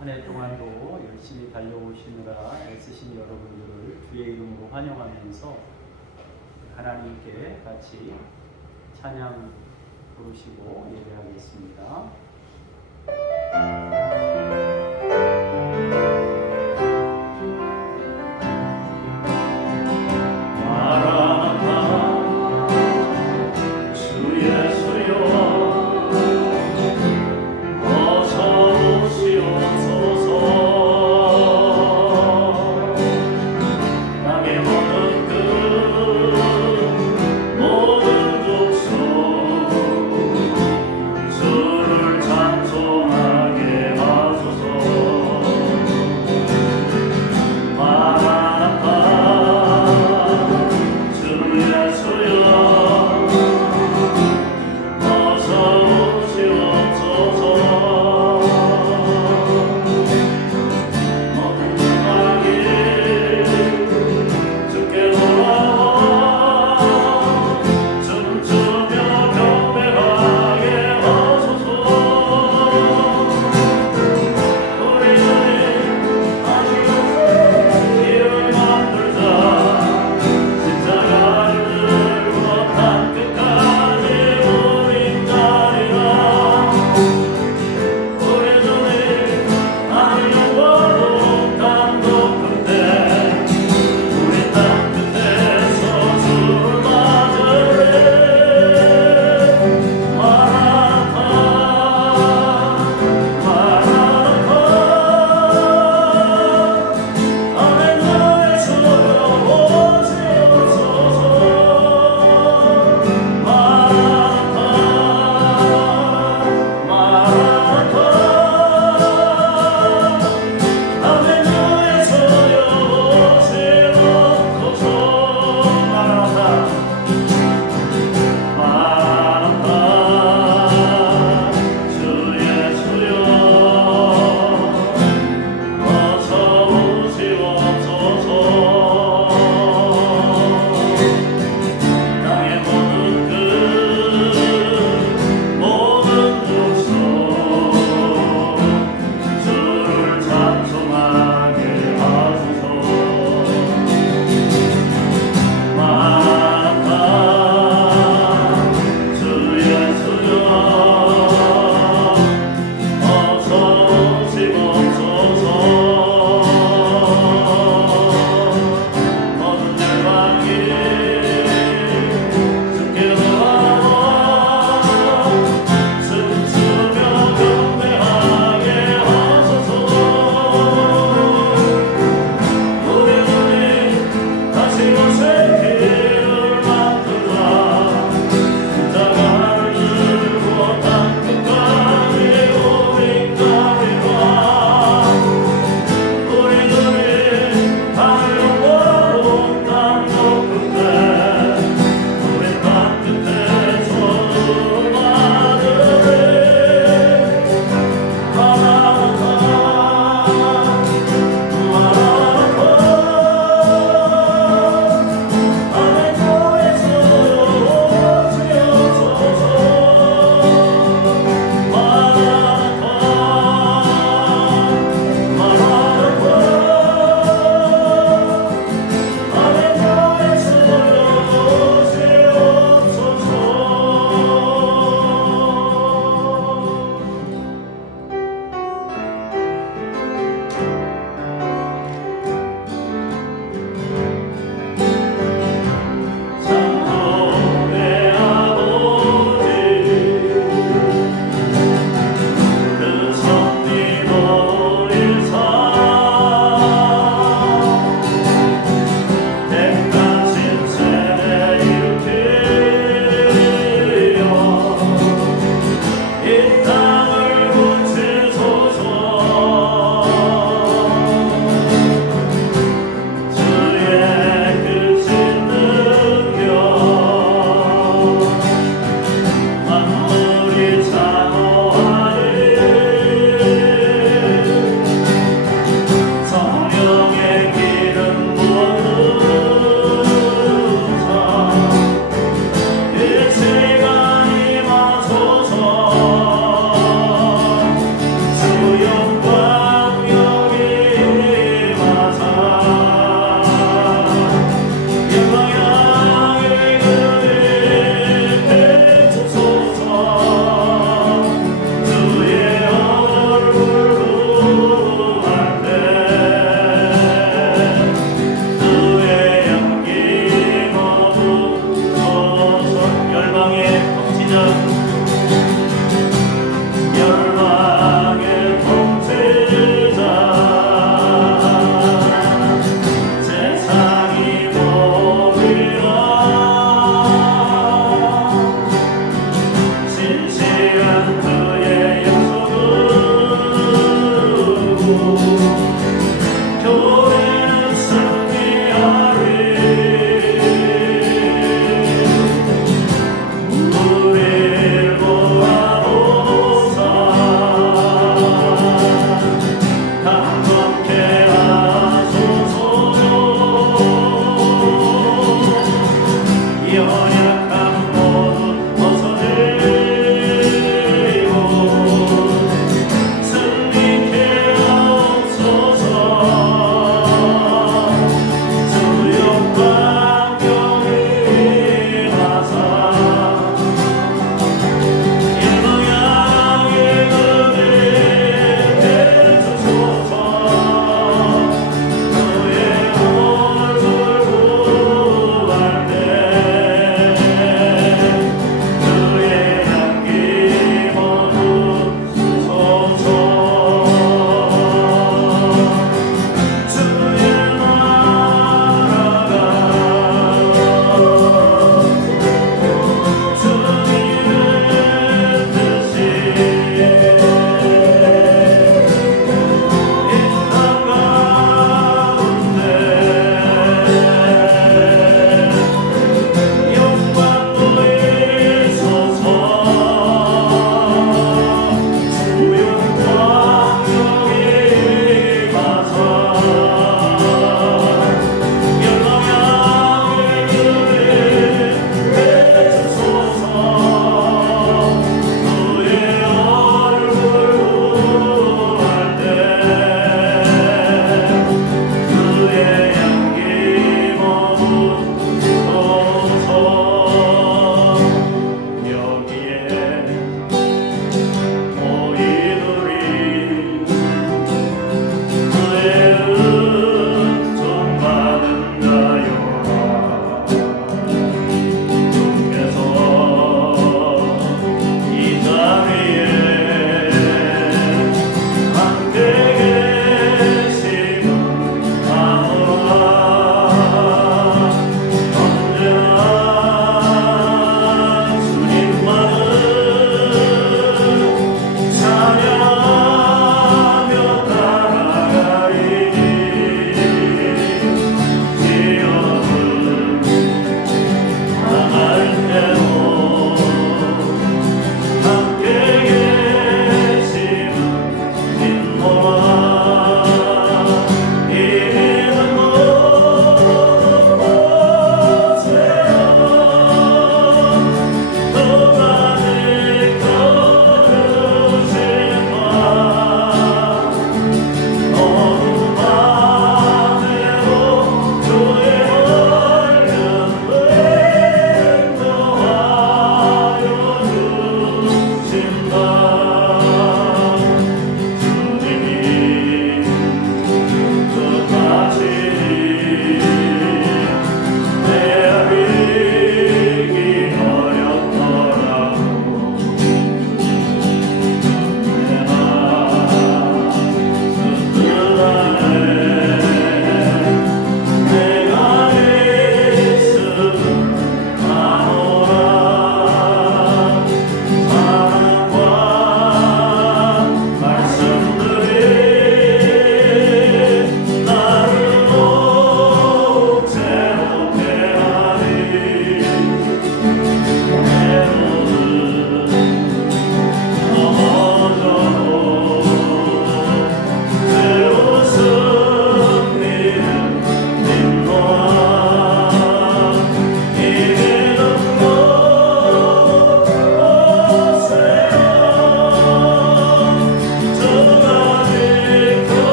한 해 동안도 열심히 달려오시느라 애쓰신 여러분들을 주의 이름으로 환영하면서 하나님께 같이 찬양 부르시고 예배하겠습니다. 모든 족속 주를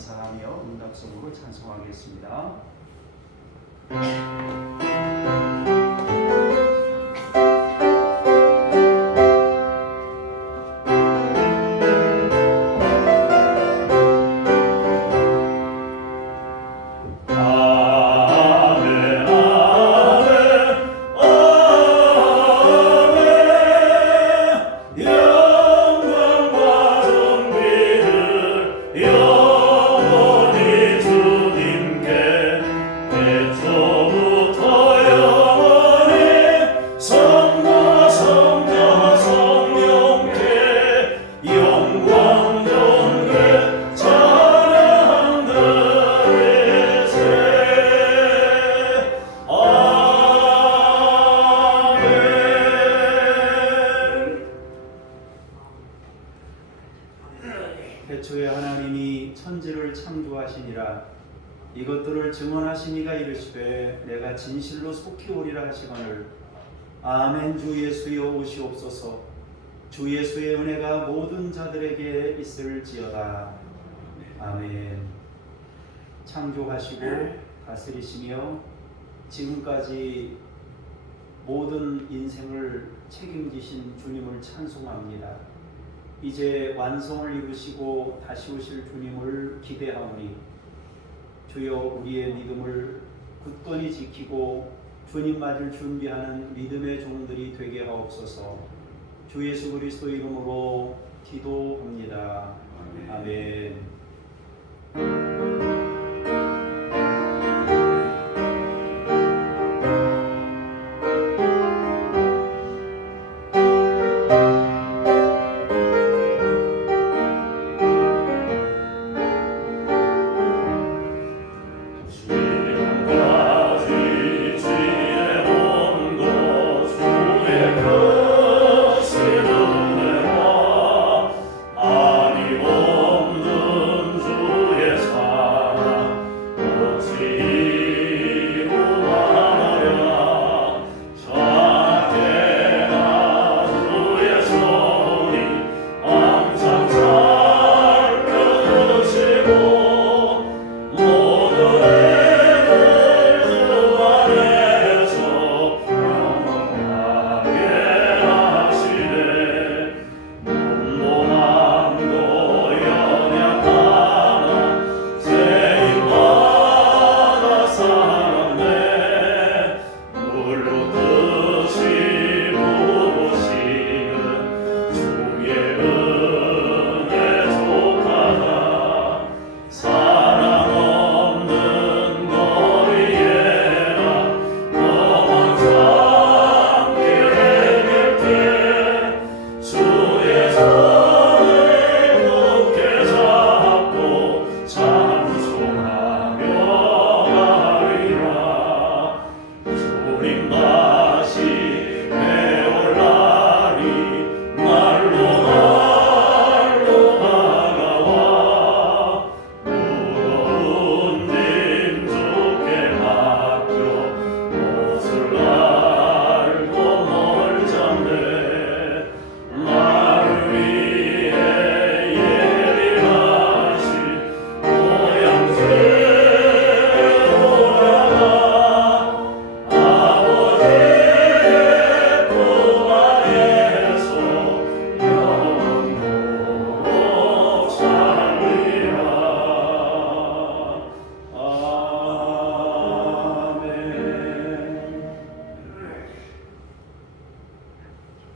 감사하며 응답성으로 찬송하겠습니다. 태초에 하나님이 천지를 창조하시니라. 이것들을 증언하시니가 이르시되 내가 진실로 속히 오리라 하시거늘. 아멘. 주 예수여 오시옵소서. 주 예수의 은혜가 모든 자들에게 있을지어다. 아멘. 창조하시고 다스리시며 지금까지 모든 인생을 책임지신 주님을 찬송합니다. 이제 완성을 이루시고 다시 오실 주님을 기대하오니 주여 우리의 믿음을 굳건히 지키고 주님 맞을 준비하는 믿음의 종들이 되게 하옵소서. 주 예수 그리스도 이름으로 기도합니다. 아멘.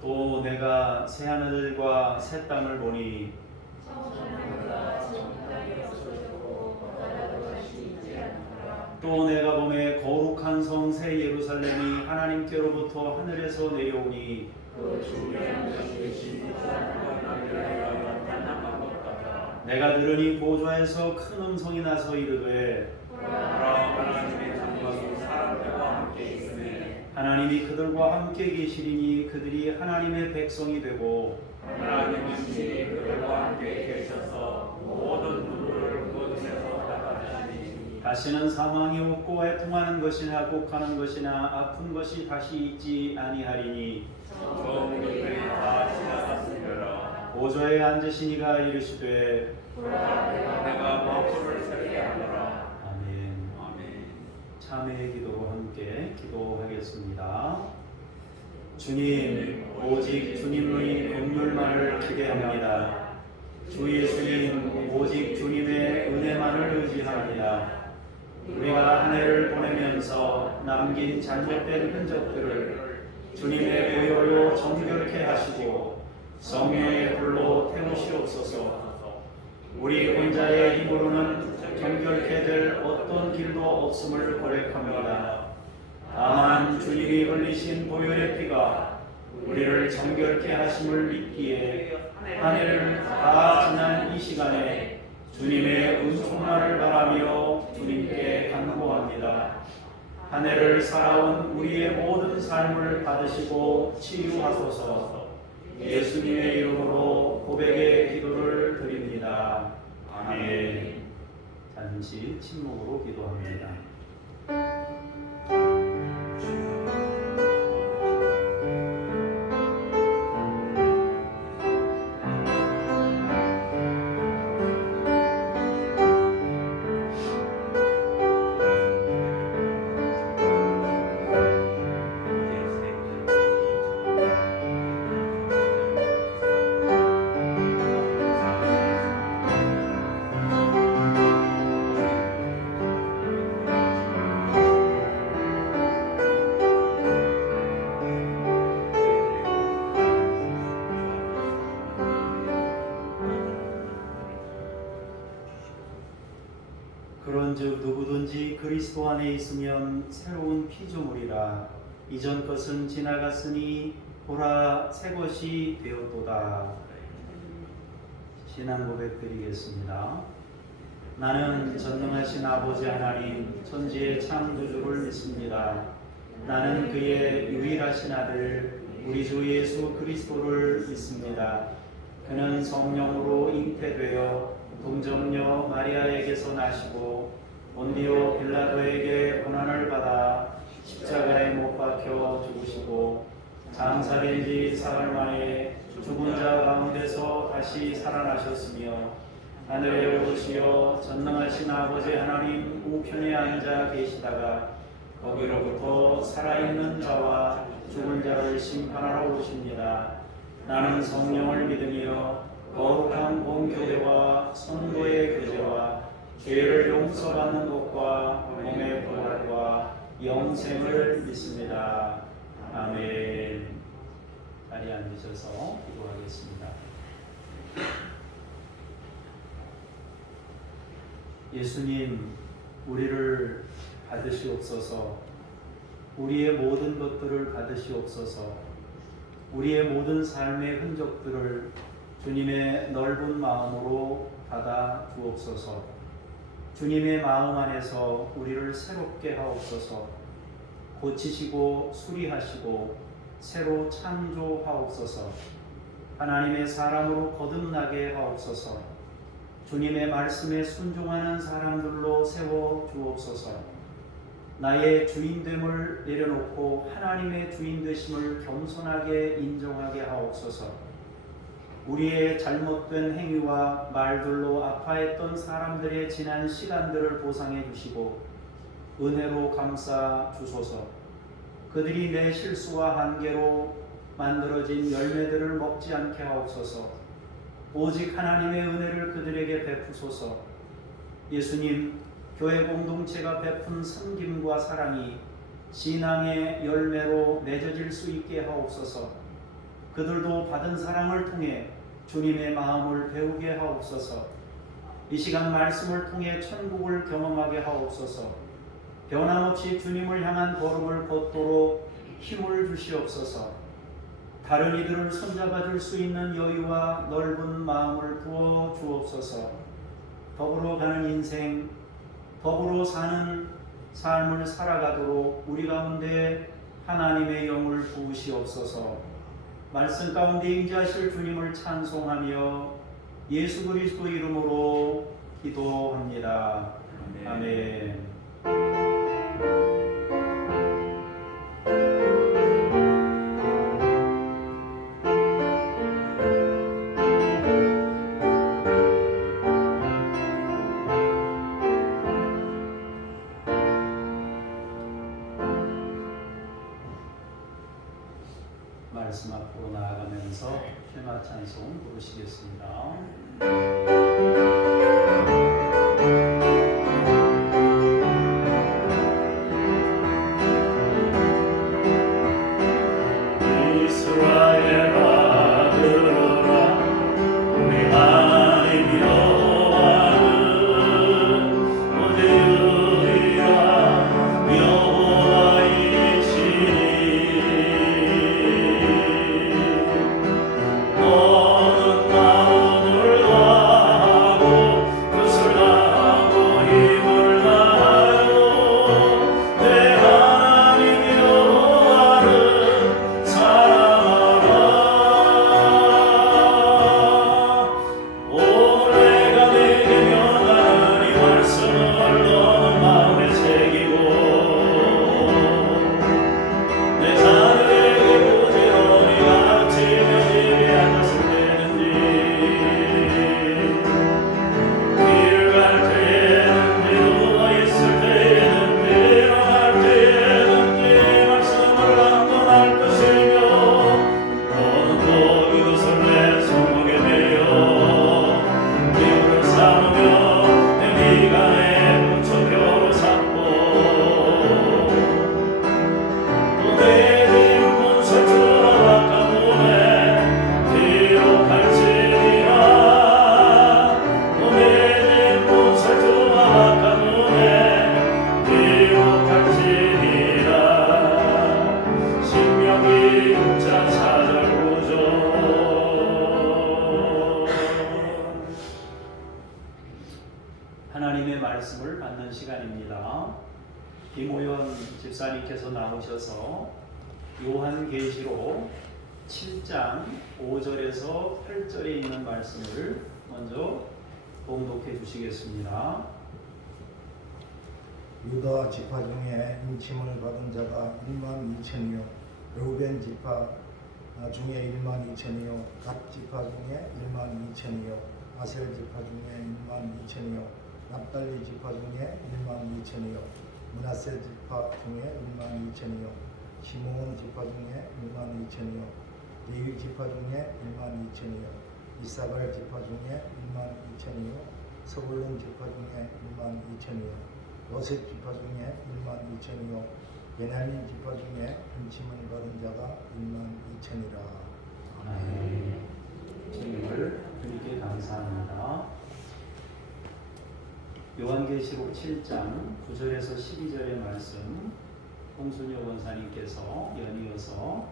또 내가 새하늘과 새 땅을 보니 또 내가 보매 거룩한 성 새 예루살렘이 하나님께로부터 하늘에서 내려오니 내가 들으니 보좌에서 큰 음성이 나서 이르되 하나님이 그들과 함께 계시리니 그들이 하나님의 백성이 되고 하나님은 친히 그들과 함께 계셔서 모든 눈물을 그곳에서 닦아주시니 다시는 사망이 없고 애통하는 것이나 곡하는 것이나 아픈 것이 다시 있지 아니하리니 저물이 다 지나갔으리라. 보좌에 앉으시니가 이르시되 내가 거풀을 참회의 기도로 함께 기도하겠습니다. 주님, 오직 주님의 긍휼만을 기대합니다. 주 예수님, 오직 주님의 은혜만을 의지합니다. 우리가 한 해를 보내면서 남긴 잘못된 흔적들을 주님의 보혈로 정결케 하시고 성령의 불로 태우시옵소서. 우리 혼자의 힘으로는 정결케 될 어떤 길도 없음을 고백합니다. 다만 주님이 흘리신 보혈의 피가 우리를 정결케 하심을 믿기에 한 해를 다 지난 이 시간에 주님의 은총만을 바라며 주님께 간구합니다. 한 해를 살아온 우리의 모든 삶을 받으시고 치유하소서. 예수님의 이름으로 고백의 기도를 드립니다. 아멘. 잠시 침묵으로 기도합니다. 그런즉 누구든지 그리스도 안에 있으면 새로운 피조물이라. 이전 것은 지나갔으니 보라 새 것이 되었도다. 신앙 고백 드리겠습니다. 나는 전능하신 아버지 하나님 천지의 창조주를 믿습니다. 나는 그의 유일하신 아들 우리 주 예수 그리스도를 믿습니다. 그는 성령으로 잉태되어 동정녀 마리아에게서 나시고 본디오 빌라도에게 고난을 받아 십자가에 못 박혀 죽으시고 장사된 지 사흘 만에 죽은 자 가운데서 다시 살아나셨으며 하늘에 오르시어 전능하신 아버지 하나님 우편에 앉아 계시다가 거기로부터 살아있는 자와 죽은 자를 심판하러 오십니다. 나는 성령을 믿으며 거룩한 공교회와 성도의 교제와 죄를 용서받는 것과 몸의 부활과 영생을 믿습니다. 아멘. 자리에 앉으셔서 기도하겠습니다. 예수님, 우리를 받으시옵소서. 우리의 모든 것들을 받으시옵소서. 우리의 모든 삶의 흔적들을 주님의 넓은 마음으로 받아 주옵소서. 주님의 마음 안에서 우리를 새롭게 하옵소서. 고치시고 수리하시고 새로 창조하옵소서. 하나님의 사람으로 거듭나게 하옵소서. 주님의 말씀에 순종하는 사람들로 세워 주옵소서. 나의 주인됨을 내려놓고 하나님의 주인되심을 겸손하게 인정하게 하옵소서. 우리의 잘못된 행위와 말들로 아파했던 사람들의 지난 시간들을 보상해 주시고 은혜로 감싸 주소서. 그들이 내 실수와 한계로 만들어진 열매들을 먹지 않게 하옵소서. 오직 하나님의 은혜를 그들에게 베푸소서. 예수님, 교회 공동체가 베푼 섬김과 사랑이 신앙의 열매로 맺어질 수 있게 하옵소서. 그들도 받은 사랑을 통해 주님의 마음을 배우게 하옵소서. 이 시간 말씀을 통해 천국을 경험하게 하옵소서. 변함없이 주님을 향한 걸음을 걷도록 힘을 주시옵소서. 다른 이들을 손잡아줄 수 있는 여유와 넓은 마음을 부어 주옵소서. 더불어 가는 인생, 더불어 사는 삶을 살아가도록 우리 가운데 하나님의 영을 부으시옵소서. 말씀 가운데 임재하실 주님을 찬송하며 예수 그리스도 이름으로 기도합니다. 아멘. 말씀 앞으로 나아가면서 쉐마 찬송 부르시겠습니다. 하나님의 말씀을 받는 시간입니다. 김호연 집사님께서 나오셔서 요한계시록 7장 5절에서 8절에 있는 말씀을 먼저 봉독해 주시겠습니다. 유다 지파 중에 인침을 받은 자가 1만 2천이요 르우벤 지파 중에 1만 2천이요 갓 지파 중에 1만 2천이요 아셀 지파 중에 1만 2천이요 납달리 지파 중에 1만 2천이요 므낫세 지파 중에 1만 2천이요 시므온 지파 중에 1만 2천이요 레위 지파 중에 1만 2천이요 이사갈 지파 중에 1만 2천이요 서불론 지파 중에 1만 2천이요 요셉 지파 중에 1만 2천이요 베냐민 지파 중에 인침을 받은 자가 1만 2천이라. 아멘. 주님을 주님께 감사합니다. 요한계시록 7장 9절에서 12절의 말씀 홍순효 원사님께서 연이어서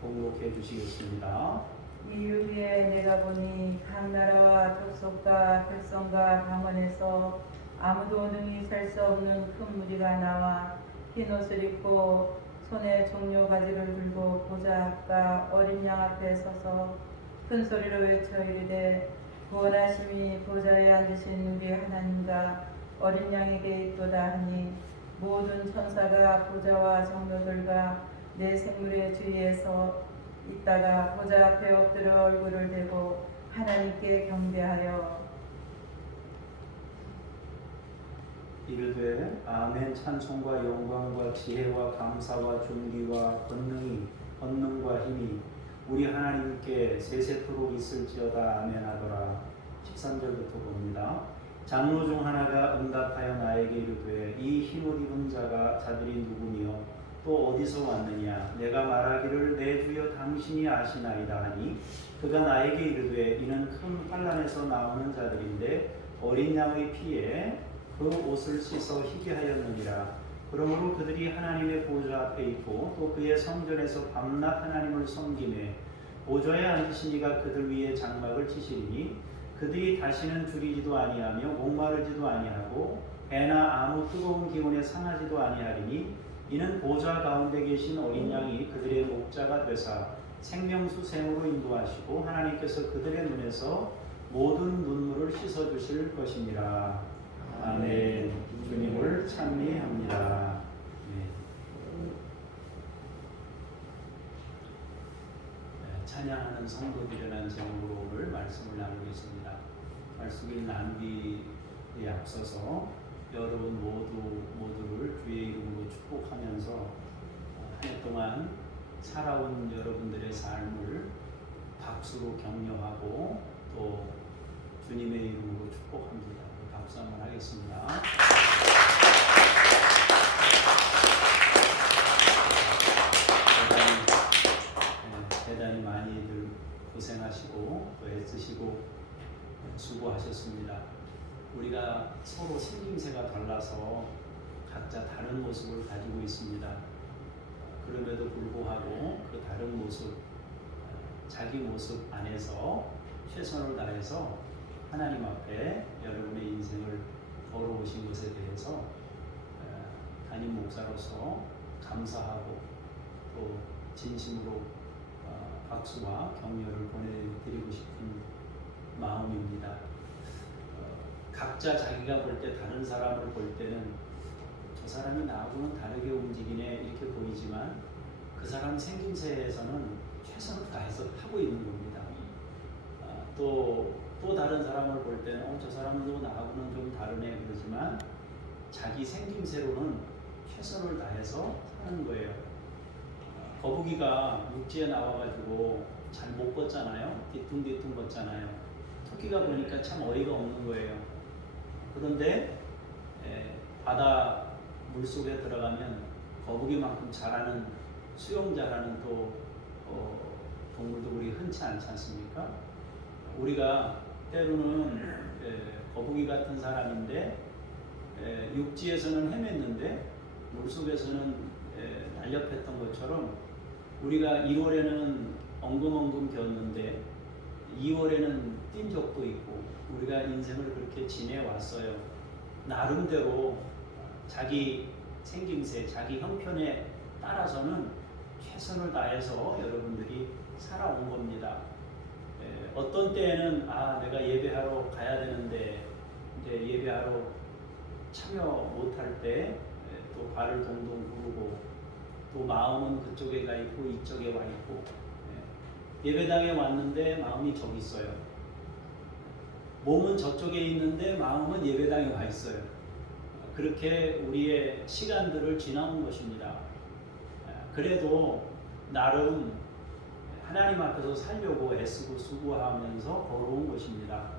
봉독해 주시겠습니다. 이후에 내가 보니 각 나라와 족속과 백성과 방언에서 아무도 능히 셀 수 없는 큰 무리가 나와 흰 옷을 입고 손에 종려 가지를 들고 보좌 앞과 어린 양 앞에 서서 큰 소리로 외쳐 이르되 구원하심이 보좌에 앉으신 우리 하나님과 어린 양에게 있도다 하니 모든 천사가 보좌와 성도들과 내 생물의 주위에서 있다가 보좌 앞에 엎드려 얼굴을 대고 하나님께 경배하여 이르되 아멘. 찬송과 영광과 지혜와 감사와 존귀와 권능과 힘이 우리 하나님께 세세토록 있을지어다. 아멘 하더라. 13절부터 봅니다. 장로 중 하나가 응답하여 나에게 이르되 이 흰옷 입은 자들이 누구니요 또 어디서 왔느냐. 내가 말하기를 내 주여 당신이 아시나이다 하니 그가 나에게 이르되 이는 큰 환난에서 나오는 자들인데 어린 양의 피에 그 옷을 씻어 희게 하였느니라. 그러므로 그들이 하나님의 보좌 앞에 있고 또 그의 성전에서 밤낮 하나님을 섬기매 보좌에 앉으신 이가 그들 위에 장막을 치시리니 그들이 다시는 줄이지도 아니하며 목마르지도 아니하고 배나 아무 뜨거운 기운에 상하지도 아니하리니 이는 보좌 가운데 계신 어린 양이 그들의 목자가 되사 생명수 샘으로 인도하시고 하나님께서 그들의 눈에서 모든 눈물을 씻어주실 것이니라. 아멘. 주님을 찬미합니다. 찬양하는 성도들이라는 제목으로 오늘 말씀을 나누겠습니다. 말씀을 나누기에 앞서서 여러분 모두를 주의 이름으로 축복하면서 한 해 동안 살아온 여러분들의 삶을 박수로 격려하고 또 주님의 이름으로 축복합니다. 박수 한번 하겠습니다. 대단히 많이들 고생하시고 또 애쓰시고 수고하셨습니다. 우리가 서로 생김새가 달라서 각자 다른 모습을 가지고 있습니다. 그럼에도 불구하고 그 다른 모습, 자기 모습 안에서 최선을 다해서 하나님 앞에 여러분의 인생을 걸어오신 것에 대해서 담임 목사로서 감사하고 또 진심으로 박수와 격려를 보내드리고 싶은 마음입니다. 각자 자기가 볼 때 다른 사람을 볼 때는 저 사람이 나하고는 다르게 움직이네 이렇게 보이지만 그 사람 생김새에서는 최선을 다해서 하고 있는 겁니다. 또 다른 사람을 볼 때는 저 사람은 또 나하고는 좀 다르네 그러지만 자기 생김새로는 최선을 다해서 사는 거예요. 거북이가 육지에 나와가지고 잘 못 걷잖아요. 뒤뚱뒤뚱 걷잖아요. 토끼가 보니까 참 어이가 없는 거예요. 그런데 바다 물속에 들어가면 거북이만큼 잘하는 수영 잘하는 또 동물도 우리 흔치 않지 않습니까? 우리가 때로는 거북이 같은 사람인데 육지에서는 헤맸는데 물속에서는 날렵했던 것처럼 우리가 1월에는 엉금엉금 겨웠는데 2월에는 뛴 적도 있고 우리가 인생을 그렇게 지내왔어요. 나름대로 자기 생김새, 자기 형편에 따라서는 최선을 다해서 여러분들이 살아온 겁니다. 어떤 때에는 내가 예배하러 가야 되는데 이제 예배하러 참여 못할 때 또 발을 동동 구르고 또 마음은 그쪽에 가 있고 이쪽에 와 있고 예배당에 왔는데 마음이 저기 있어요. 몸은 저쪽에 있는데 마음은 예배당에 와 있어요. 그렇게 우리의 시간들을 지나온 것입니다. 그래도 나름 하나님 앞에서 살려고 애쓰고 수고하면서 걸어온 것입니다.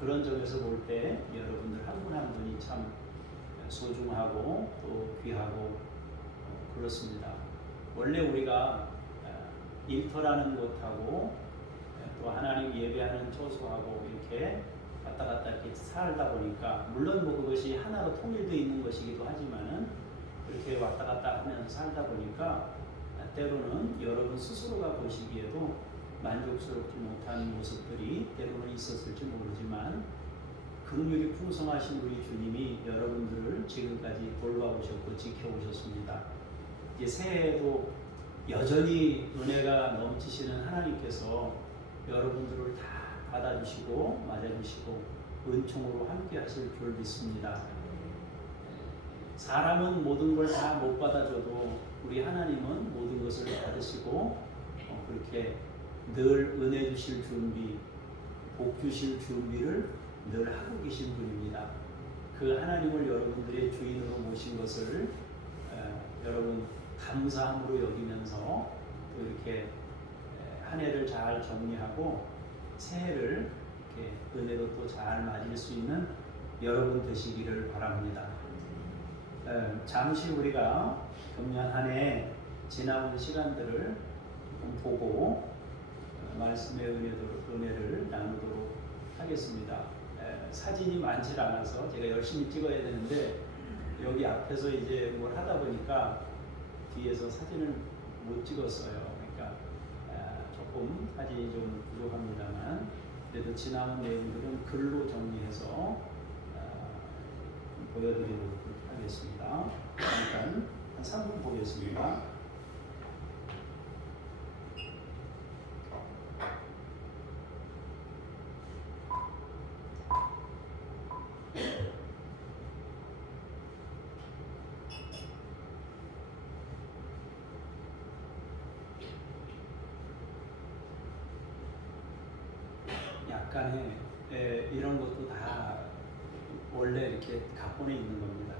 그런 점에서 볼 때 여러분들 한 분 한 분이 참 소중하고 또 귀하고 그렇습니다. 원래 우리가 일터라는 곳하고 또 하나님 예배하는 처소하고 이렇게 왔다 갔다 이렇게 살다 보니까 물론 그것이 하나로 통일되어 있는 것이기도 하지만은 그렇게 왔다 갔다 하면서 살다 보니까 때로는 여러분 스스로가 보시기에도 만족스럽지 못한 모습들이 때로는 있었을지 모르지만 긍휼이 풍성하신 우리 주님이 여러분들을 지금까지 돌봐오셨고 지켜오셨습니다. 이제 새해에도 여전히 은혜가 넘치시는 하나님께서 여러분들을 다 받아주시고 맞아주시고 은총으로 함께 하실 줄 믿습니다. 사람은 모든 걸 다 못 받아줘도 우리 하나님은 모든 것을 받으시고 그렇게 늘 은혜 주실 준비, 복 주실 준비를 늘 하고 계신 분입니다. 그 하나님을 여러분들의 주인으로 모신 것을 여러분 감사함으로 여기면서 또 이렇게 한 해를 잘 정리하고 새해를 이렇게 은혜로 또 잘 맞을 수 있는 여러분 되시기를 바랍니다. 잠시 우리가 금년 한 해 지나온 시간들을 조금 보고 말씀의 은혜를 나누도록 하겠습니다. 사진이 많지 않아서 제가 열심히 찍어야 되는데 여기 앞에서 이제 뭘 하다 보니까 뒤에서 사진을 못 찍었어요. 그러니까 조금 사진이 좀 부족합니다만 그래도 지나온 내용들은 글로 정리해서 보여드리도록 하겠습니다. 잠깐 한 3분 보겠습니다. 약간의 이런 것도 다 원래 이렇게 각본에 있는 겁니다.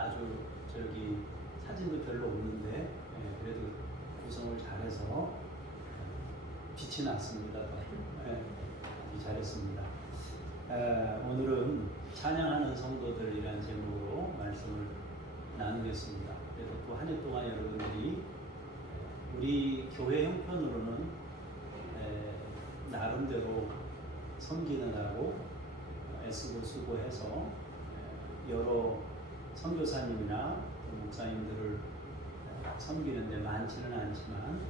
아주 사진도 별로 없는데 그래도 구성을 잘해서 빛이 났습니다. 아주 잘했습니다. 오늘은 찬양하는 성도들이라는 제목으로 말씀을 나누겠습니다. 그래서 또 한 해 동안 여러분들이 우리 교회 형편으로는 나름대로 섬기느라고 애쓰고 수고해서 여러 선교사님이나 목사님들을 섬기는데 많지는 않지만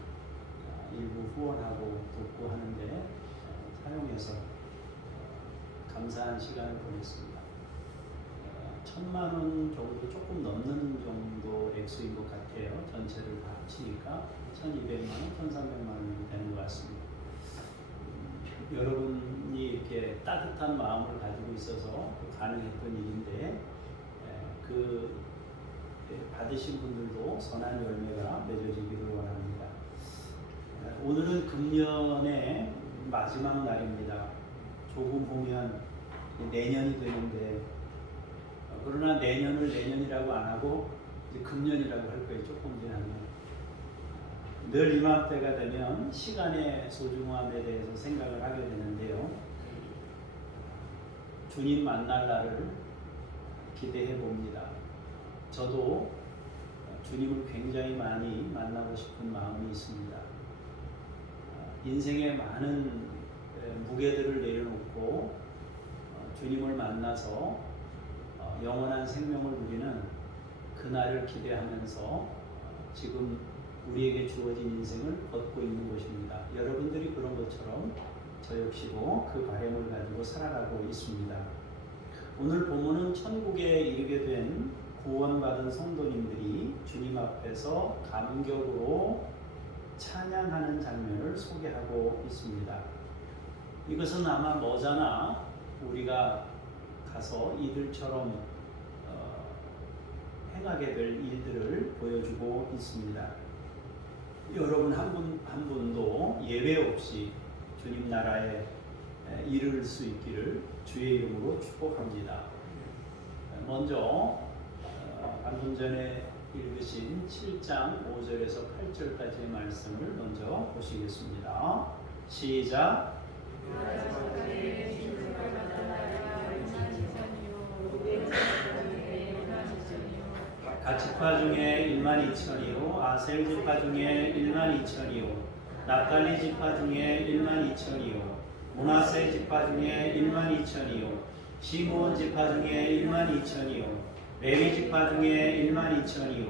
일부 후원하고 돕고 하는데 사용해서 감사한 시간을 보냈습니다. 1,000만 원 정도 조금 넘는 정도 액수인 것 같아요. 전체를 다 합치니까 1,200만 원, 1,300만 원이 되는 것 같습니다. 여러분이 이렇게 따뜻한 마음을 가지고 있어서 가능했던 일인데 그 받으신 분들도 선한 열매가 맺어지기를 원합니다. 오늘은 금년의 마지막 날입니다. 조금 보면 내년이 되는데 그러나 내년을 내년이라고 안 하고 이제 금년이라고 할 거예요. 조금 지나면. 늘 이맘때가 되면 시간의 소중함에 대해서 생각을 하게 되는데요. 주님 만날 날을 기대해 봅니다. 저도 주님을 굉장히 많이 만나고 싶은 마음이 있습니다. 인생의 많은 무게들을 내려놓고 주님을 만나서 영원한 생명을 누리는 그날을 기대하면서 지금 우리에게 주어진 인생을 걷고 있는 것입니다. 여러분들이 그런 것처럼 저 역시도 그 바람을 가지고 살아가고 있습니다. 오늘 본문은 천국에 이르게 된 구원받은 성도님들이 주님 앞에서 감격으로 찬양하는 장면을 소개하고 있습니다. 이것은 아마 머지않아 우리가 가서 이들처럼 행하게 될 일들을 보여주고 있습니다. 여러분 한 분 한 분도 예외 없이 주님 나라에 이를 수 있기를 주의 이름으로 축복합니다. 먼저 방금 전에 읽으신 7장 5절에서 8절까지의 말씀을 먼저 보시겠습니다. 시작. 각 지파 중에 12,000이요 아셀 지파 중에 12,000이요 납달리 지파 중에 12,000이요 므낫세 지파 중에 12,000이요 시므온 지파 중에 12,000이요 레위 지파 중에 12,000이요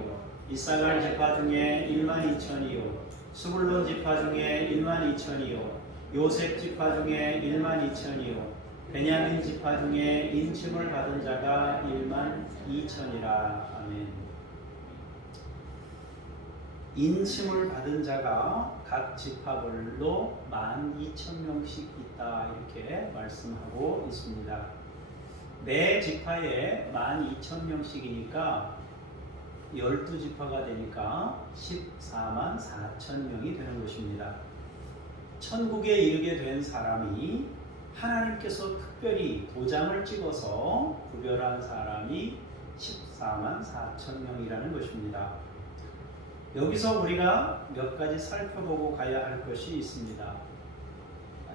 이사갈 지파 중에 12,000이요 스불론 지파 중에 12,000이요 요셉 지파 중에 12,000이요 베냐민 지파 중에 인침을 받은 자가 12,000이라. 아멘. 인침을 받은 자가 각 지파별로 12,000명씩 있다 이렇게 말씀하고 있습니다. 매 지파에 12,000명씩이니까 12지파가 되니까 14만 4천명이 되는 것입니다. 천국에 이르게 된 사람이 하나님께서 특별히 도장을 찍어서 구별한 사람이 14만 4천명이라는 것입니다. 여기서 우리가 몇 가지 살펴보고 가야 할 것이 있습니다.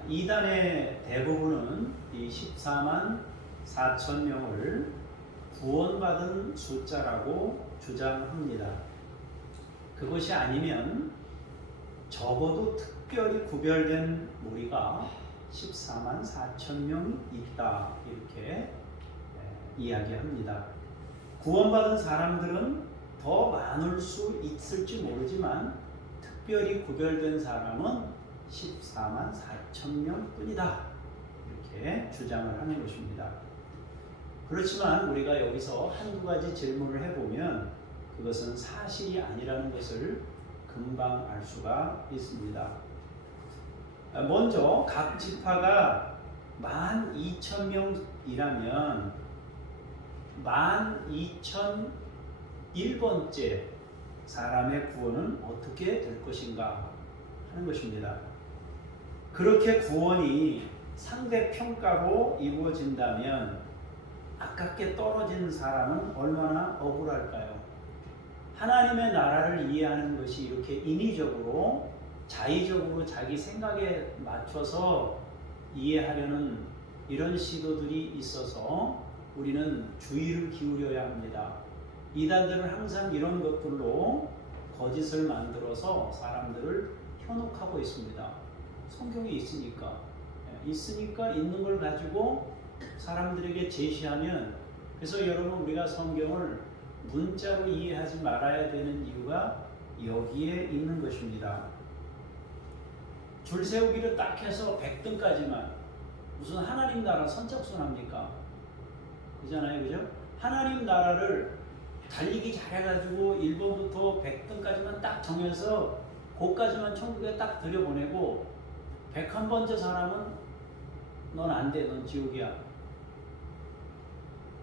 이단의 대부분은 이 14만 4천명을 구원받은 숫자라고 주장합니다. 그것이 아니면 적어도 특별히 구별된 무리가 14만 4천명이 있다 이렇게 이야기합니다. 구원받은 사람들은 더 많을 수 있을지 모르지만 특별히 구별된 사람은 14만 4천명 뿐이다 이렇게 주장을 하는 것입니다. 그렇지만 우리가 여기서 한두 가지 질문을 해보면 그것은 사실이 아니라는 것을 금방 알 수가 있습니다. 먼저 각 지파가 12,000명이라면 12,001번째 사람의 구원은 어떻게 될 것인가 하는 것입니다. 그렇게 구원이 상대평가로 이루어진다면 아깝게 떨어진 사람은 얼마나 억울할까요? 하나님의 나라를 이해하는 것이 이렇게 인위적으로 자의적으로 자기 생각에 맞춰서 이해하려는 이런 시도들이 있어서 우리는 주의를 기울여야 합니다. 이단들은 항상 이런 것들로 거짓을 만들어서 사람들을 현혹하고 있습니다. 성경이 있으니까 있는 걸 가지고 사람들에게 제시하면, 그래서 여러분 우리가 성경을 문자로 이해하지 말아야 되는 이유가 여기에 있는 것입니다. 줄 세우기를 딱 해서 100등까지만, 무슨 하나님 나라 선착순합니까? 그잖아요, 그죠? 하나님 나라를 달리기 잘해가지고 1번부터 100등까지만 딱 정해서 그까지만 천국에 딱 들여보내고 101번째 사람은 넌 안 돼, 넌 지옥이야.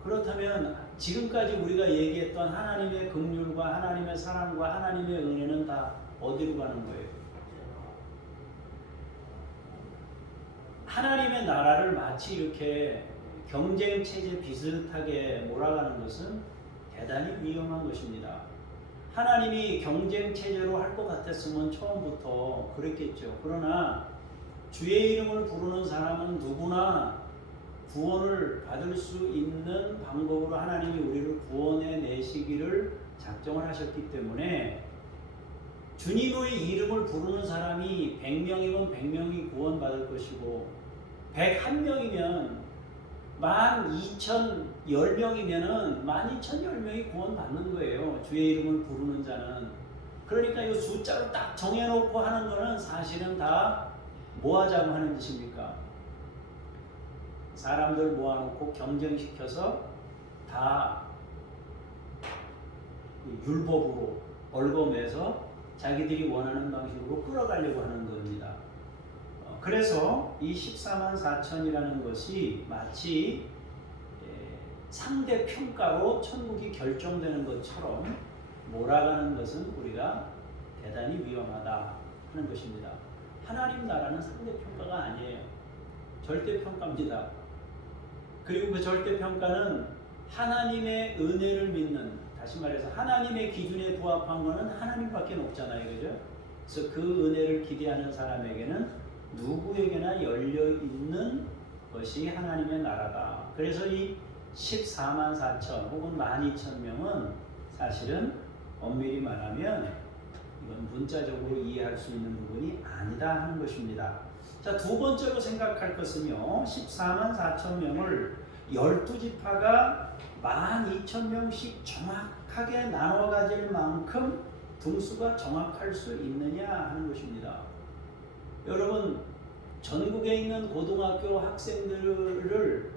그렇다면 지금까지 우리가 얘기했던 하나님의 긍휼과 하나님의 사랑과 하나님의 은혜는 다 어디로 가는 거예요? 하나님의 나라를 마치 이렇게 경쟁 체제 비슷하게 몰아가는 것은 대단히 위험한 것입니다. 하나님이 경쟁 체제로 할 것 같았으면 처음부터 그랬겠죠. 그러나 주의 이름을 부르는 사람은 누구나 구원을 받을 수 있는 방법으로 하나님이 우리를 구원해 내시기를 작정을 하셨기 때문에 주님의 이름을 부르는 사람이 100명이면 100명이 구원받을 것이고 101명이면 12,010명이면은 12,010명이 구원받는 거예요. 주의 이름을 부르는 자는. 그러니까 이 숫자를 딱 정해놓고 하는 거는 사실은 다 뭐 하자고 하는 짓입니까? 사람들 모아놓고 경쟁시켜서 다 율법으로 얽어매서 자기들이 원하는 방식으로 끌어가려고 하는 겁니다. 그래서 이 14만 4천이라는 것이 마치 상대 평가로 천국이 결정되는 것처럼 몰아가는 것은 우리가 대단히 위험하다 하는 것입니다. 하나님 나라는 상대 평가가 아니에요. 절대 평가입니다. 그리고 그 절대 평가는 하나님의 은혜를 믿는, 다시 말해서 하나님의 기준에 부합한 것은 하나님밖에 없잖아요, 그죠? 그래서 그 은혜를 기대하는 사람에게는 누구에게나 열려 있는 것이 하나님의 나라다. 그래서 이 14만 4천 혹은 12,000명은 사실은 엄밀히 말하면 이건 문자적으로 이해할 수 있는 부분이 아니다 하는 것입니다. 자, 두 번째로 생각할 것은요, 14만 4천 명을 12지파가 12,000명씩 정확하게 나눠 가질 만큼 등수가 정확할 수 있느냐 하는 것입니다. 여러분, 전국에 있는 고등학교 학생들을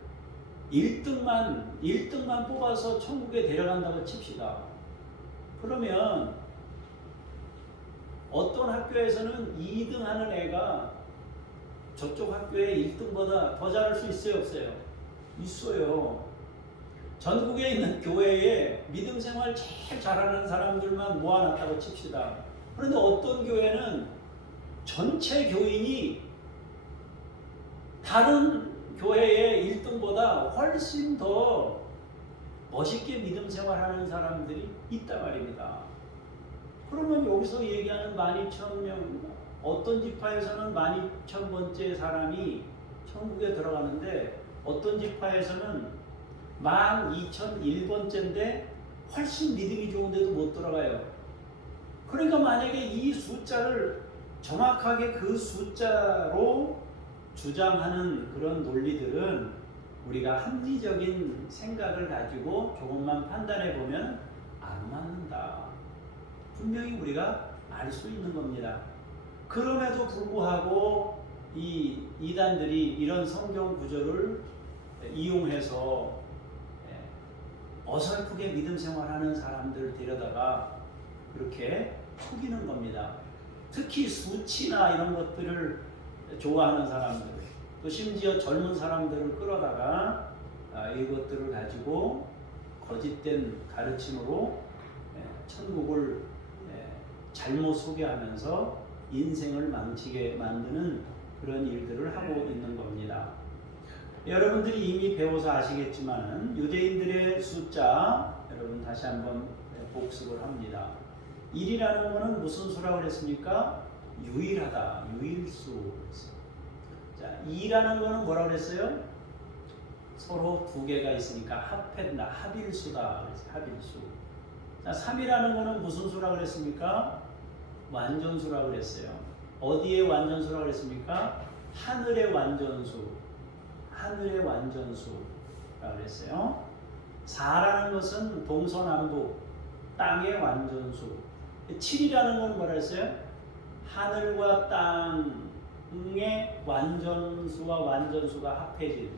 1등만 뽑아서 천국에 데려간다고 칩시다. 그러면 어떤 학교에서는 2등 하는 애가 저쪽 학교의 1등보다 더 잘할 수 있어요, 없어요? 있어요. 전국에 있는 교회에 믿음 생활 제일 잘하는 사람들만 모아놨다고 칩시다. 그런데 어떤 교회는 전체 교인이 다른 교회의 1등보다 훨씬 더 멋있게 믿음 생활하는 사람들이 있단 말입니다. 그러면 여기서 얘기하는 12,000명, 어떤 지파에서는 12,000번째 사람이 천국에 들어가는데 어떤 지파에서는 12,001번째인데 훨씬 믿음이 좋은데도 못 들어가요. 그러니까 만약에 이 숫자를 정확하게 그 숫자로 주장하는 그런 논리들은 우리가 합리적인 생각을 가지고 조금만 판단해 보면 안 맞는다. 분명히 우리가 알 수 있는 겁니다. 그럼에도 불구하고 이 이단들이 이런 성경 구절을 이용해서 어설프게 믿음 생활하는 사람들을 데려다가 이렇게 속이는 겁니다. 특히 수치나 이런 것들을 좋아하는 사람들, 또 심지어 젊은 사람들을 끌어다가 이것들을 가지고 거짓된 가르침으로 천국을 잘못 소개하면서 인생을 망치게 만드는 그런 일들을 하고 있는 겁니다. 여러분들이 이미 배워서 아시겠지만 유대인들의 숫자 여러분 다시 한번 복습을 합니다. 1이라는 것은 무슨 수라고 그랬습니까? 유일하다, 유일수. 자, 2라는 것은 뭐라고 그랬어요? 서로 두 개가 있으니까 합했다, 합일수다. 합일수. 자, 3이라는 것은 무슨 수라고 그랬습니까? 완전수라고 그랬어요. 어디의 완전수라고 그랬습니까? 하늘의 완전수. 하늘의 완전수라고 그랬어요. 4라는 것은 동서남북 땅의 완전수. 7이라는 건 뭐라 했어요? 하늘과 땅의 완전수와 완전수가 합해진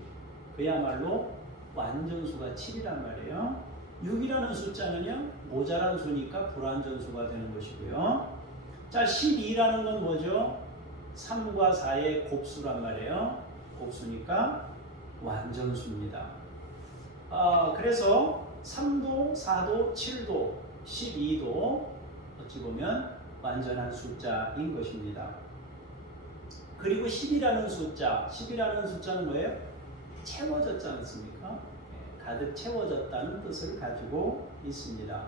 그야말로 완전수가 7이란 말이에요. 6이라는 숫자는요 모자란 수니까 불완전수가 되는 것이고요. 자, 12라는 건 뭐죠? 3과 4의 곱수란 말이에요. 곱수니까 완전수입니다. 그래서 3도, 4도, 7도, 12도 어찌 보면 완전한 숫자인 것입니다. 그리고 10이라는 숫자는 뭐예요? 채워졌지 않습니까? 가득 채워졌다는 뜻을 가지고 있습니다.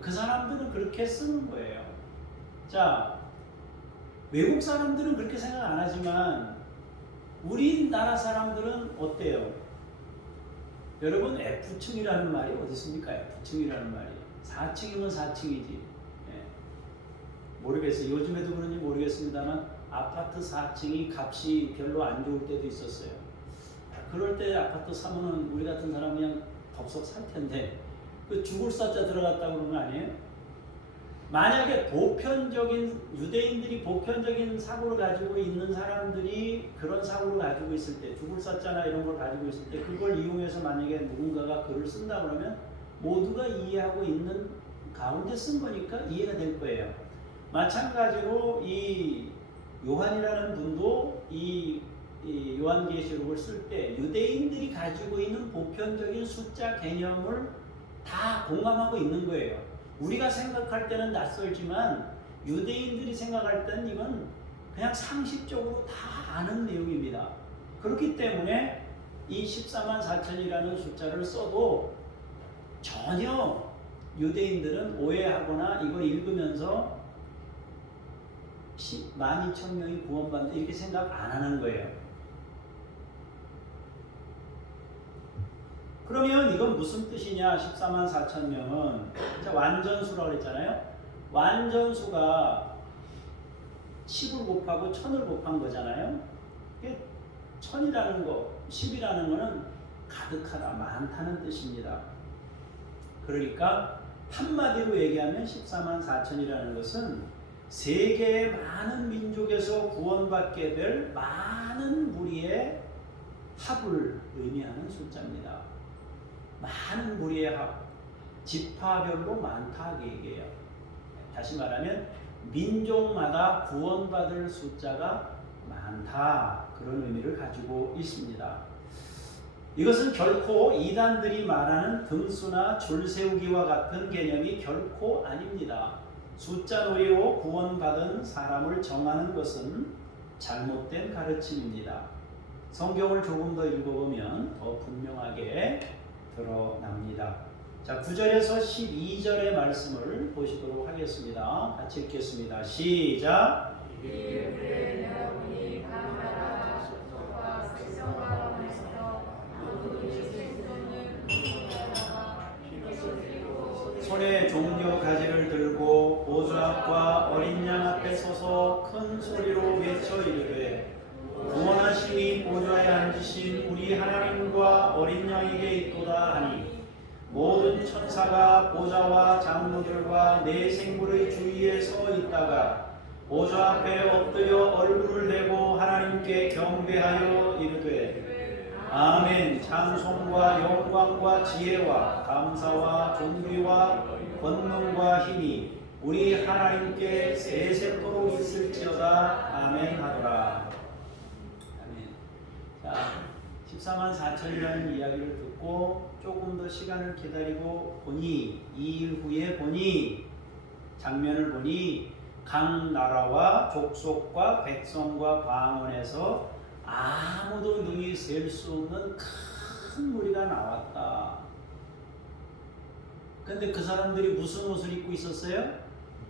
그 사람들은 그렇게 쓰는 거예요. 자, 외국 사람들은 그렇게 생각 안 하지만 우리나라 사람들은 어때요? 여러분 F층이라는 말이 어디 있습니까? F층이라는 말이 4층이면 4층이지. 모르겠어요. 요즘에도 그런지 모르겠습니다만 아파트 4층이 값이 별로 안 좋을 때도 있었어요. 그럴 때 아파트 사면은 우리 같은 사람 그냥 덥석 살 텐데 그 죽을 사자 들어갔다고 그러는 거 아니에요? 만약에 보편적인 유대인들이 보편적인 사고를 가지고 있는 사람들이 그런 사고를 가지고 있을 때 죽을 사자나 이런 걸 가지고 있을 때 그걸 이용해서 만약에 누군가가 글을 쓴다 그러면 모두가 이해하고 있는 가운데 쓴 거니까 이해가 될 거예요. 마찬가지로 이 요한이라는 분도 이 요한계시록을 쓸 때 유대인들이 가지고 있는 보편적인 숫자 개념을 다 공감하고 있는 거예요. 우리가 생각할 때는 낯설지만 유대인들이 생각할 때는 이건 그냥 상식적으로 다 아는 내용입니다. 그렇기 때문에 이 14만 4천이라는 숫자를 써도 전혀 유대인들은 오해하거나 이걸 읽으면서 12,000명이 구원받는다 이렇게 생각 안 하는 거예요. 그러면 이건 무슨 뜻이냐? 14만 4천 명은 완전수라고 그랬잖아요. 완전수가 10을 곱하고 1000을 곱한 거잖아요. 1000이라는 거, 10이라는 거는 가득하다, 많다는 뜻입니다. 그러니까 한마디로 얘기하면 14만 4천이라는 것은 세계의 많은 민족에서 구원받게 될 많은 무리의 합을 의미하는 숫자입니다. 많은 무리의 합, 지파별로 많다 그 얘기예요. 다시 말하면 민족마다 구원받을 숫자가 많다 그런 의미를 가지고 있습니다. 이것은 결코 이단들이 말하는 등수나 줄 세우기와 같은 개념이 결코 아닙니다. 숫자 놀이로 구원받은 사람을 정하는 것은 잘못된 가르침입니다. 성경을 조금 더 읽어보면 더 분명하게 드러납니다. 자, 9절에서 12절의 말씀을 보시도록 하겠습니다. 같이 읽겠습니다. 시작. 손에 종려 가지를 들고 보좌 앞과 어린 양 앞에 서서 큰 소리로 외쳐 이르되 구원하심이 보좌에 앉으신 우리 하나님과 어린 양에게 있도다 하니 모든 천사가 보좌와 장로들과 내 생물의 주위에 서 있다가 보좌 앞에 엎드려 얼굴을 대고 하나님께 경배하여 이르되 아멘. 찬송과 영광과 지혜와 감사와 존귀와 권능과 힘이 우리 하나님께 세세토록 있을지어다. 아멘 하더라. 아멘. 자, 14만 4천이라는 이야기를 듣고 조금 더 시간을 기다리고 보니 2일 후에 보니 장면을 보니 각 나라와 족속과 백성과 방언에서 아무도 능히 셀 수 없는 큰 무리가 나왔다. 근데 그 사람들이 무슨 옷을 입고 있었어요?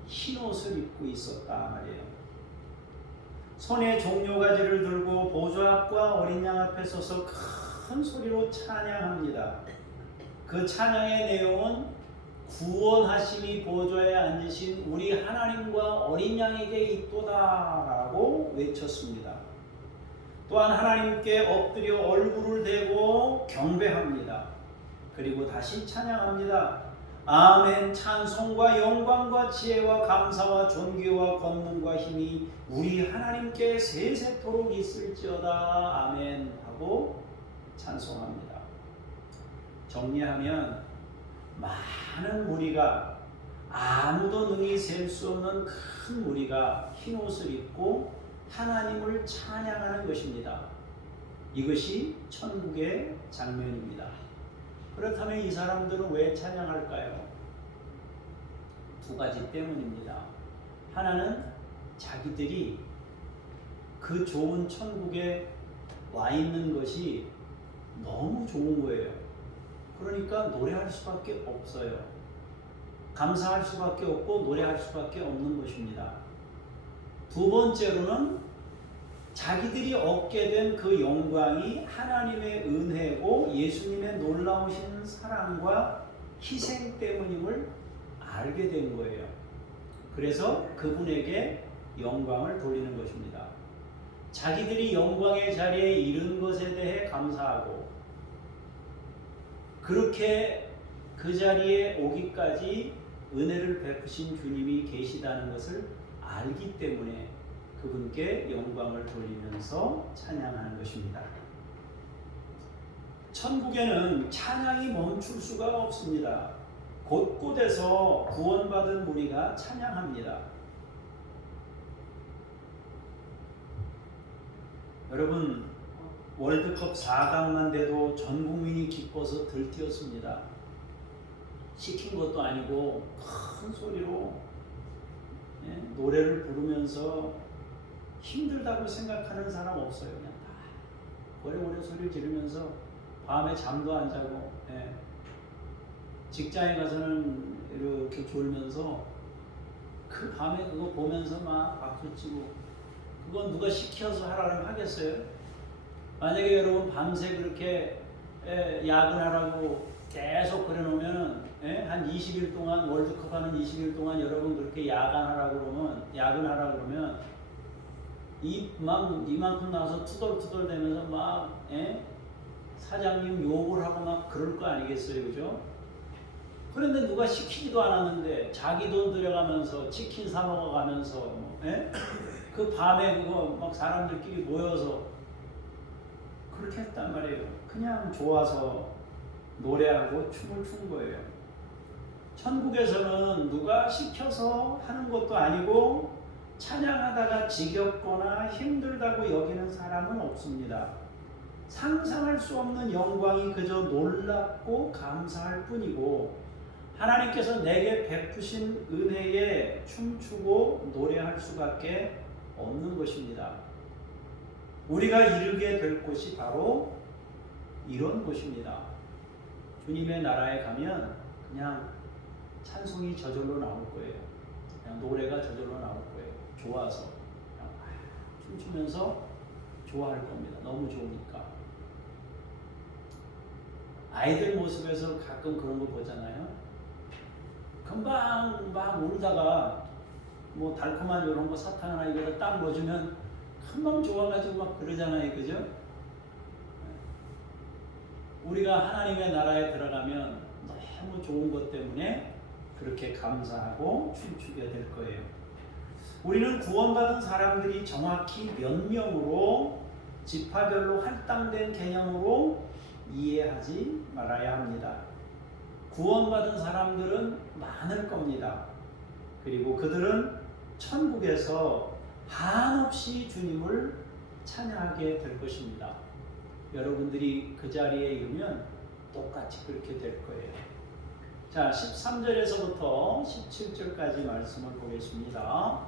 흰 옷을 입고 있었다 말이에요. 손에 종려가지를 들고 보좌 앞과 어린 양 앞에 서서 큰 소리로 찬양합니다. 그 찬양의 내용은 구원하심이 보좌에 앉으신 우리 하나님과 어린 양에게 있도다라고 외쳤습니다. 또한 하나님께 엎드려 얼굴을 대고 경배합니다. 그리고 다시 찬양합니다. 아멘. 찬송과 영광과 지혜와 감사와 존귀와 권능과 힘이 우리 하나님께 세세토록 있을지어다. 아멘 하고 찬송합니다. 정리하면 많은 무리가, 아무도 능히 셀 수 없는 큰 무리가 흰 옷을 입고 하나님을 찬양하는 것입니다. 이것이 천국의 장면입니다. 그렇다면 이 사람들은 왜 찬양할까요? 두 가지 때문입니다. 하나는 자기들이 그 좋은 천국에 와 있는 것이 너무 좋은 거예요. 그러니까 노래할 수밖에 없어요. 감사할 수밖에 없고 노래할 수밖에 없는 것입니다. 두 번째로는 자기들이 얻게 된 그 영광이 하나님의 은혜고 예수님의 놀라우신 사랑과 희생 때문임을 알게 된 거예요. 그래서 그분에게 영광을 돌리는 것입니다. 자기들이 영광의 자리에 이른 것에 대해 감사하고, 그렇게 그 자리에 오기까지 은혜를 베푸신 주님이 계시다는 것을 알기 때문에 그분께 영광을 돌리면서 찬양하는 것입니다. 천국에는 찬양이 멈출 수가 없습니다. 곳곳에서 구원받은 무리가 찬양합니다. 여러분, 월드컵 4강만 돼도 전 국민이 기뻐서 들뛰었습니다. 시킨 것도 아니고 큰 소리로 노래를 부르면서 힘들다고 생각하는 사람 없어요. 그냥 다 오래오래 소리를 지르면서 밤에 잠도 안 자고, 직장에 가서는 이렇게 졸면서 그 밤에 그거 보면서 막 박수 치고, 그건 누가 시켜서 하라면 하겠어요? 만약에 여러분 밤새 그렇게 야근하라고 계속 그래놓으면 한 20일 동안, 월드컵 하는 20일 동안 여러분 그렇게 야근하라 그러면 이만큼 나와서 투덜투덜 대면서 막 사장님 욕을 하고 막 그럴 거 아니겠어요, 그죠? 그런데 누가 시키지도 않았는데 자기 돈 들여가면서 치킨 사 먹어가면서 그 밤에 그거 막 사람들끼리 모여서 그렇게 했단 말이에요. 그냥 좋아서 노래하고 춤을 춘 거예요. 천국에서는 누가 시켜서 하는 것도 아니고 찬양하다가 지겹거나 힘들다고 여기는 사람은 없습니다. 상상할 수 없는 영광이 그저 놀랍고 감사할 뿐이고, 하나님께서 내게 베푸신 은혜에 춤추고 노래할 수밖에 없는 것입니다. 우리가 이르게 될 곳이 바로 이런 곳입니다. 주님의 나라에 가면 그냥 찬송이 저절로 나올 거예요. 그냥 노래가 저절로 나올 거예요. 좋아서 그냥 춤추면서 좋아할 겁니다. 너무 좋으니까. 아이들 모습에서 가끔 그런 거 보잖아요. 금방 막 울다가 뭐 달콤한 이런 거 사탕 하나 입에다 딱 넣어주면 금방 좋아가지고 막 그러잖아요, 그죠? 우리가 하나님의 나라에 들어가면 너무 좋은 것 때문에 그렇게 감사하고 춤추게 될 거예요. 우리는 구원받은 사람들이 정확히 몇 명으로 지파별로 할당된 개념으로 이해하지 말아야 합니다. 구원받은 사람들은 많을 겁니다. 그리고 그들은 천국에서 한없이 주님을 찬양하게 될 것입니다. 여러분들이 그 자리에 이르면 똑같이 그렇게 될 거예요. 자, 13절에서부터 17절까지 말씀을 보겠습니다.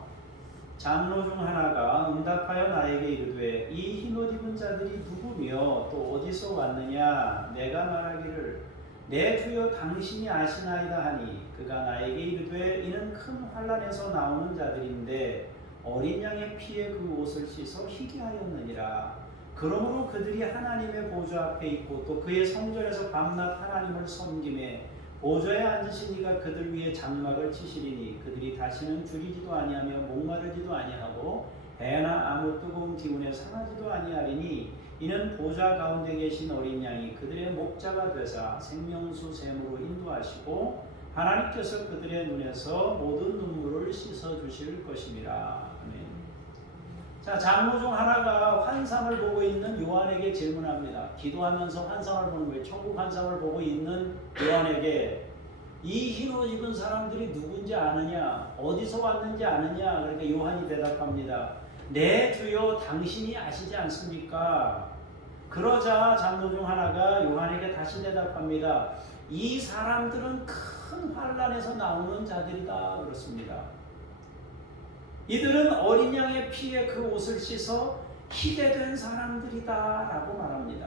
장로 중 하나가 응답하여 나에게 이르되 이 흰옷 입은 자들이 누구며 또 어디서 왔느냐. 내가 말하기를 내 주여 당신이 아시나이다 하니 그가 나에게 이르되 이는 큰 환난에서 나오는 자들인데 어린 양의 피에 그 옷을 씻어 희게 하였느니라. 그러므로 그들이 하나님의 보좌 앞에 있고 또 그의 성전에서 밤낮 하나님을 섬김에 보좌에 앉으신 이가 그들 위에 장막을 치시리니 그들이 다시는 줄이지도 아니하며 목마르지도 아니하고 해나 아무 뜨거운 기운에 상하지도 아니하리니 이는 보좌 가운데 계신 어린 양이 그들의 목자가 되사 생명수 샘으로 인도하시고 하나님께서 그들의 눈에서 모든 눈물을 씻어 주실 것임이라. 아멘. 자, 장로 중 하나가 환상을 보고 있는 요한에게 질문합니다. 기도하면서 환상을 보는 거예요. 천국 환상을 보고 있는 요한에게 이 흰옷 입은 사람들이 누군지 아느냐? 어디서 왔는지 아느냐? 그러니까 요한이 대답합니다. 네 주여 당신이 아시지 않습니까? 그러자 장로 중 하나가 요한에게 다시 대답합니다. 이 사람들은 큰 환난에서 나오는 자들이다 그렇습니다. 이들은 어린 양의 피에 그 옷을 씻어 희게 된 사람들이다 라고 말합니다.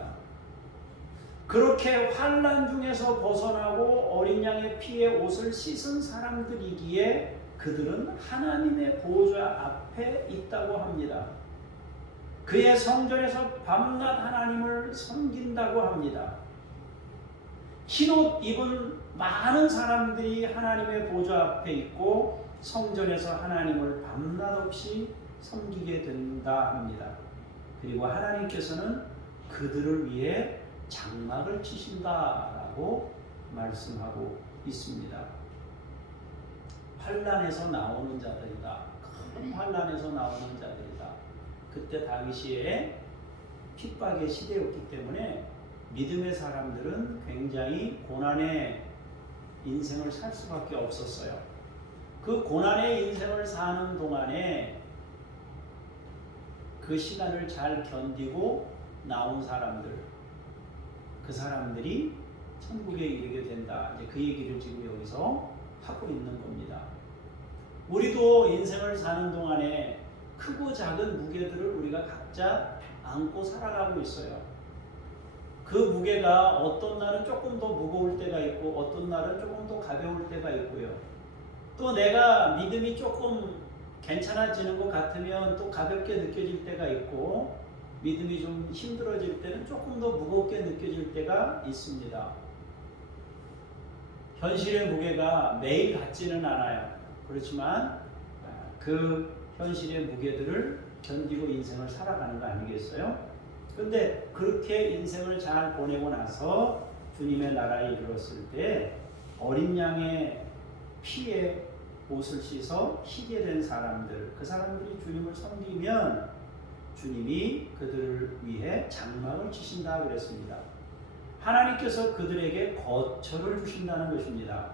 그렇게 환난 중에서 벗어나고 어린 양의 피에 옷을 씻은 사람들이기에 그들은 하나님의 보좌 앞에 있다고 합니다. 그의 성전에서 밤낮 하나님을 섬긴다고 합니다. 흰옷 입은 많은 사람들이 하나님의 보좌 앞에 있고 성전에서 하나님을 밤낮 없이 섬기게 된다 합니다. 그리고 하나님께서는 그들을 위해 장막을 치신다라고 말씀하고 있습니다. 환난에서 나오는 자들이다. 큰 환난에서 나오는 자들이다. 그때 당시에 핍박의 시대였기 때문에 믿음의 사람들은 굉장히 고난의 인생을 살 수밖에 없었어요. 그 고난의 인생을 사는 동안에 그 시간을 잘 견디고 나온 사람들, 그 사람들이 천국에 이르게 된다. 이제 그 얘기를 지금 여기서 하고 있는 겁니다. 우리도 인생을 사는 동안에 크고 작은 무게들을 우리가 각자 안고 살아가고 있어요. 그 무게가 어떤 날은 조금 더 무거울 때가 있고 어떤 날은 조금 더 가벼울 때가 있고요. 또 내가 믿음이 조금 괜찮아지는 것 같으면 또 가볍게 느껴질 때가 있고 믿음이 좀 힘들어질 때는 조금 더 무겁게 느껴질 때가 있습니다. 현실의 무게가 매일 같지는 않아요. 그렇지만 그 현실의 무게들을 견디고 인생을 살아가는 거 아니겠어요? 근데 그렇게 인생을 잘 보내고 나서 주님의 나라에 이르렀을 때 어린 양의 피에 옷을 씻어 희게 된 사람들, 그 사람들이 주님을 섬기면 주님이 그들을 위해 장막을 치신다 그랬습니다. 하나님께서 그들에게 거처를 주신다는 것입니다.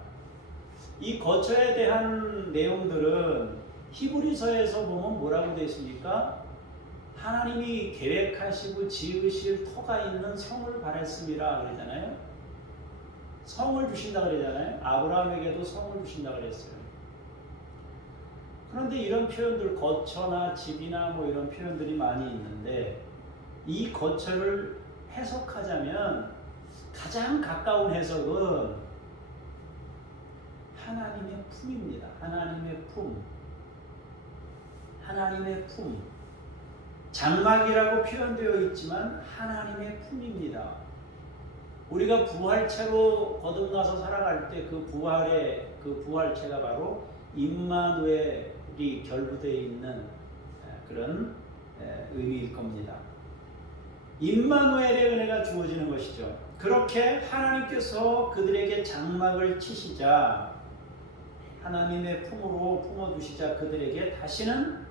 이 거처에 대한 내용들은 히브리서에서 보면 뭐라고 되어 있습니까? 하나님이 계획하시고 지으실 터가 있는 성을 바랬습니다 그러잖아요. 성을 주신다 그러잖아요. 아브라함에게도 성을 주신다 그랬어요. 그런데 이런 표현들, 거처나 집이나 뭐 이런 표현들이 많이 있는데 이 거처를 해석하자면 가장 가까운 해석은 하나님의 품입니다. 하나님의 품. 하나님의 품. 장막이라고 표현되어 있지만 하나님의 품입니다. 우리가 부활체로 거듭나서 살아갈 때 그 부활체가 바로 임마누엘이 결부되어 있는 그런 의미일 겁니다. 임마누엘의 은혜가 주어지는 것이죠. 그렇게 하나님께서 그들에게 장막을 치시자 하나님의 품으로 품어주시자 그들에게 다시는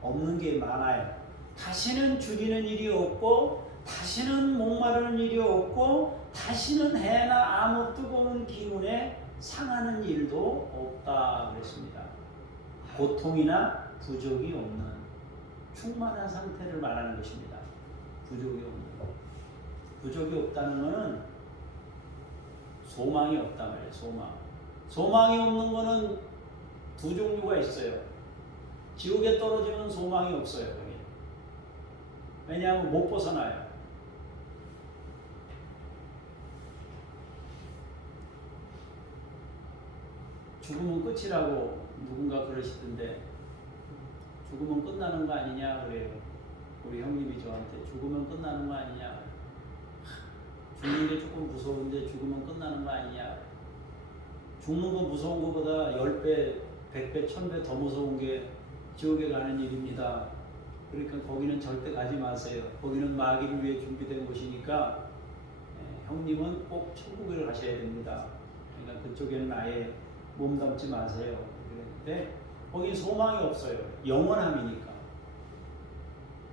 없는 게 많아요. 다시는 줄이는 일이 없고 다시는 목마르는 일이 없고 다시는 해나 아무 뜨거운 기운에 상하는 일도 없다 그랬습니다. 고통이나 부족이 없는 충만한 상태를 말하는 것입니다. 부족이 없는 부족이 없다는 것은 소망이 없다 말이에요. 소망이 없는 것은 두 종류가 있어요. 지옥에 떨어지면 소망이 없어요. 거기. 왜냐하면 못 벗어나요. 죽으면 끝이라고 누군가 그러시던데 죽으면 끝나는 거 아니냐 그래요. 우리 형님이 저한테 죽으면 끝나는 거 아니냐. 죽는 게 조금 무서운데 죽으면 끝나는 거 아니냐. 죽는 거 무서운 것보다 10배, 100배, 1000배 더 무서운 게 지옥에 가는 일입니다. 그러니까 거기는 절대 가지 마세요. 거기는 마귀를 위해 준비된 곳이니까 형님은 꼭 천국에 가셔야 됩니다. 그러니까 그쪽에는 아예 몸담지 마세요. 그랬는데 거긴 소망이 없어요. 영원함이니까.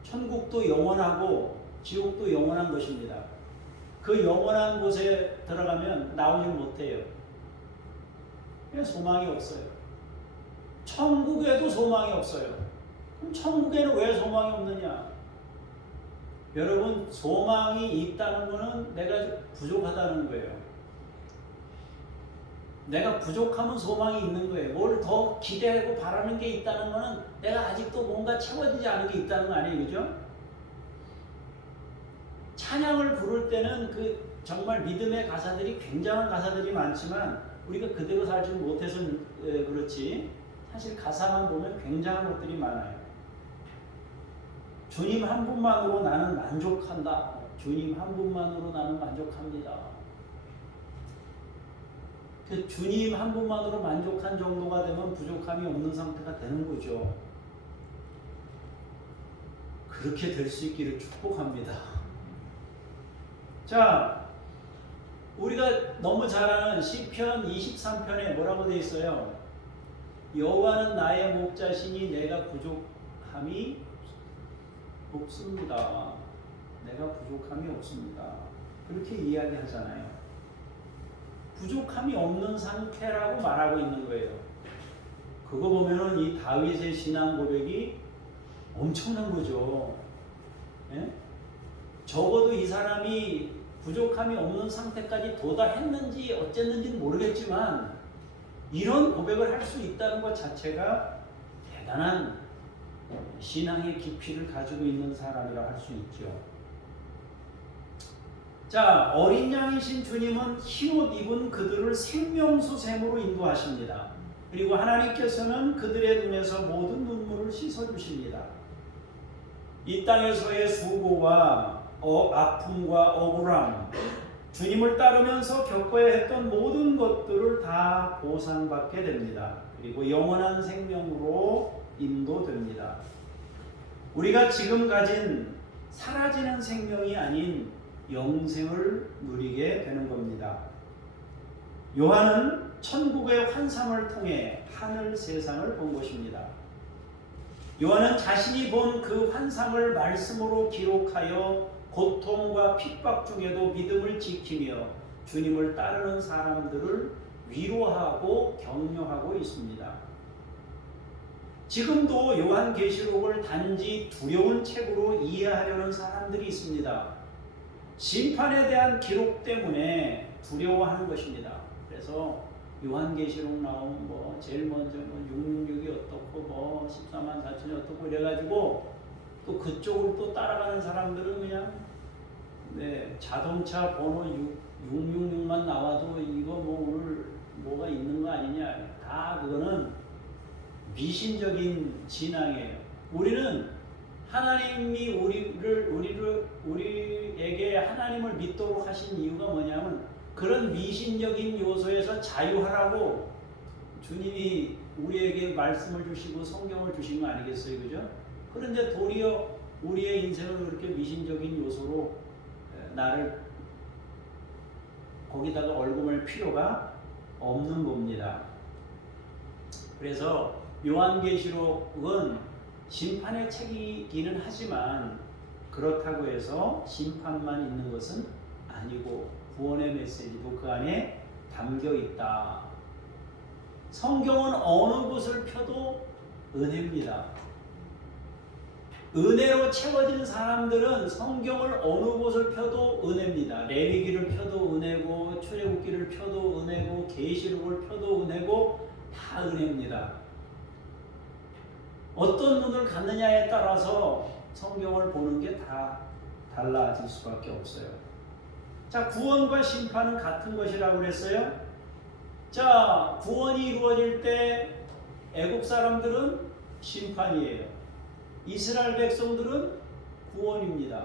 천국도 영원하고 지옥도 영원한 것입니다. 그 영원한 곳에 들어가면 나오질 못해요. 그냥 소망이 없어요. 천국에도 소망이 없어요. 그럼 천국에는 왜 소망이 없느냐? 여러분, 소망이 있다는 것은 내가 부족하다는 거예요. 내가 부족하면 소망이 있는 거예요. 뭘 더 기대하고 바라는 게 있다는 것은 내가 아직도 뭔가 채워지지 않은 게 있다는 거 아니에요, 그죠? 찬양을 부를 때는 그 정말 믿음의 가사들이 굉장한 가사들이 많지만 우리가 그대로 살지 못해서 그렇지 사실 가사만 보면 굉장한 것들이 많아요. 주님 한 분만으로 나는 만족한다. 주님 한 분만으로 나는 만족합니다. 그 주님 한 분만으로 만족한 정도가 되면 부족함이 없는 상태가 되는 거죠. 그렇게 될 수 있기를 축복합니다. 자, 우리가 너무 잘 아는 시편 23편에 뭐라고 되어 있어요? 여호와는 나의 목자시니 내가 부족함이 없습니다. 내가 부족함이 없습니다. 그렇게 이야기하잖아요. 부족함이 없는 상태라고 말하고 있는 거예요. 그거 보면은 이 다윗의 신앙 고백이 엄청난 거죠. 예? 적어도 이 사람이 부족함이 없는 상태까지 도달했는지 어쨌는지는 모르겠지만 이런 고백을 할 수 있다는 것 자체가 대단한 신앙의 깊이를 가지고 있는 사람이라 할 수 있죠. 자, 어린 양이신 주님은 흰옷 입은 그들을 생명수 샘으로 인도하십니다. 그리고 하나님께서는 그들의 눈에서 모든 눈물을 씻어주십니다. 이 땅에서의 수고와 아픔과 억울함, 주님을 따르면서 겪어야 했던 모든 것들을 다 보상받게 됩니다. 그리고 영원한 생명으로 인도됩니다. 우리가 지금 가진 사라지는 생명이 아닌 영생을 누리게 되는 겁니다. 요한은 천국의 환상을 통해 하늘 세상을 본 것입니다. 요한은 자신이 본 그 환상을 말씀으로 기록하여 고통과 핍박 중에도 믿음을 지키며 주님을 따르는 사람들을 위로하고 격려하고 있습니다. 지금도 요한계시록을 단지 두려운 책으로 이해하려는 사람들이 있습니다. 심판에 대한 기록 때문에 두려워하는 것입니다. 그래서 요한계시록 나오면 뭐 제일 먼저 뭐 666이 어떻고 뭐 14만 4천이 어떻고 이래가지고 또 그쪽으로 또 따라가는 사람들은 그냥 자동차 번호 666만 나와도 이거 뭐 오늘 뭐가 있는 거 아니냐. 다 그거는 미신적인 진앙이에요. 우리는 하나님이 우리에게 하나님을 믿도록 하신 이유가 뭐냐면 그런 미신적인 요소에서 자유하라고 주님이 우리에게 말씀을 주시고 성경을 주신 거 아니겠어요, 그죠? 그런데 도리어 우리의 인생을 그렇게 미신적인 요소로 나를 거기다가 얽을 필요가 없는 겁니다. 그래서 요한계시록은 심판의 책이기는 하지만 그렇다고 해서 심판만 있는 것은 아니고 구원의 메시지도 그 안에 담겨 있다. 성경은 어느 곳을 펴도 은혜입니다. 은혜로 채워진 사람들은 성경을 어느 곳을 펴도 은혜입니다. 레위기를 펴도 은혜고 출애굽기를 펴도 은혜고 계시록을 펴도 은혜고 다 은혜입니다. 어떤 눈을 갖느냐에 따라서 성경을 보는 게 다 달라질 수밖에 없어요. 자, 구원과 심판은 같은 것이라고 그랬어요. 자, 구원이 이루어질 때 애국 사람들은 심판이에요. 이스라엘 백성들은 구원입니다.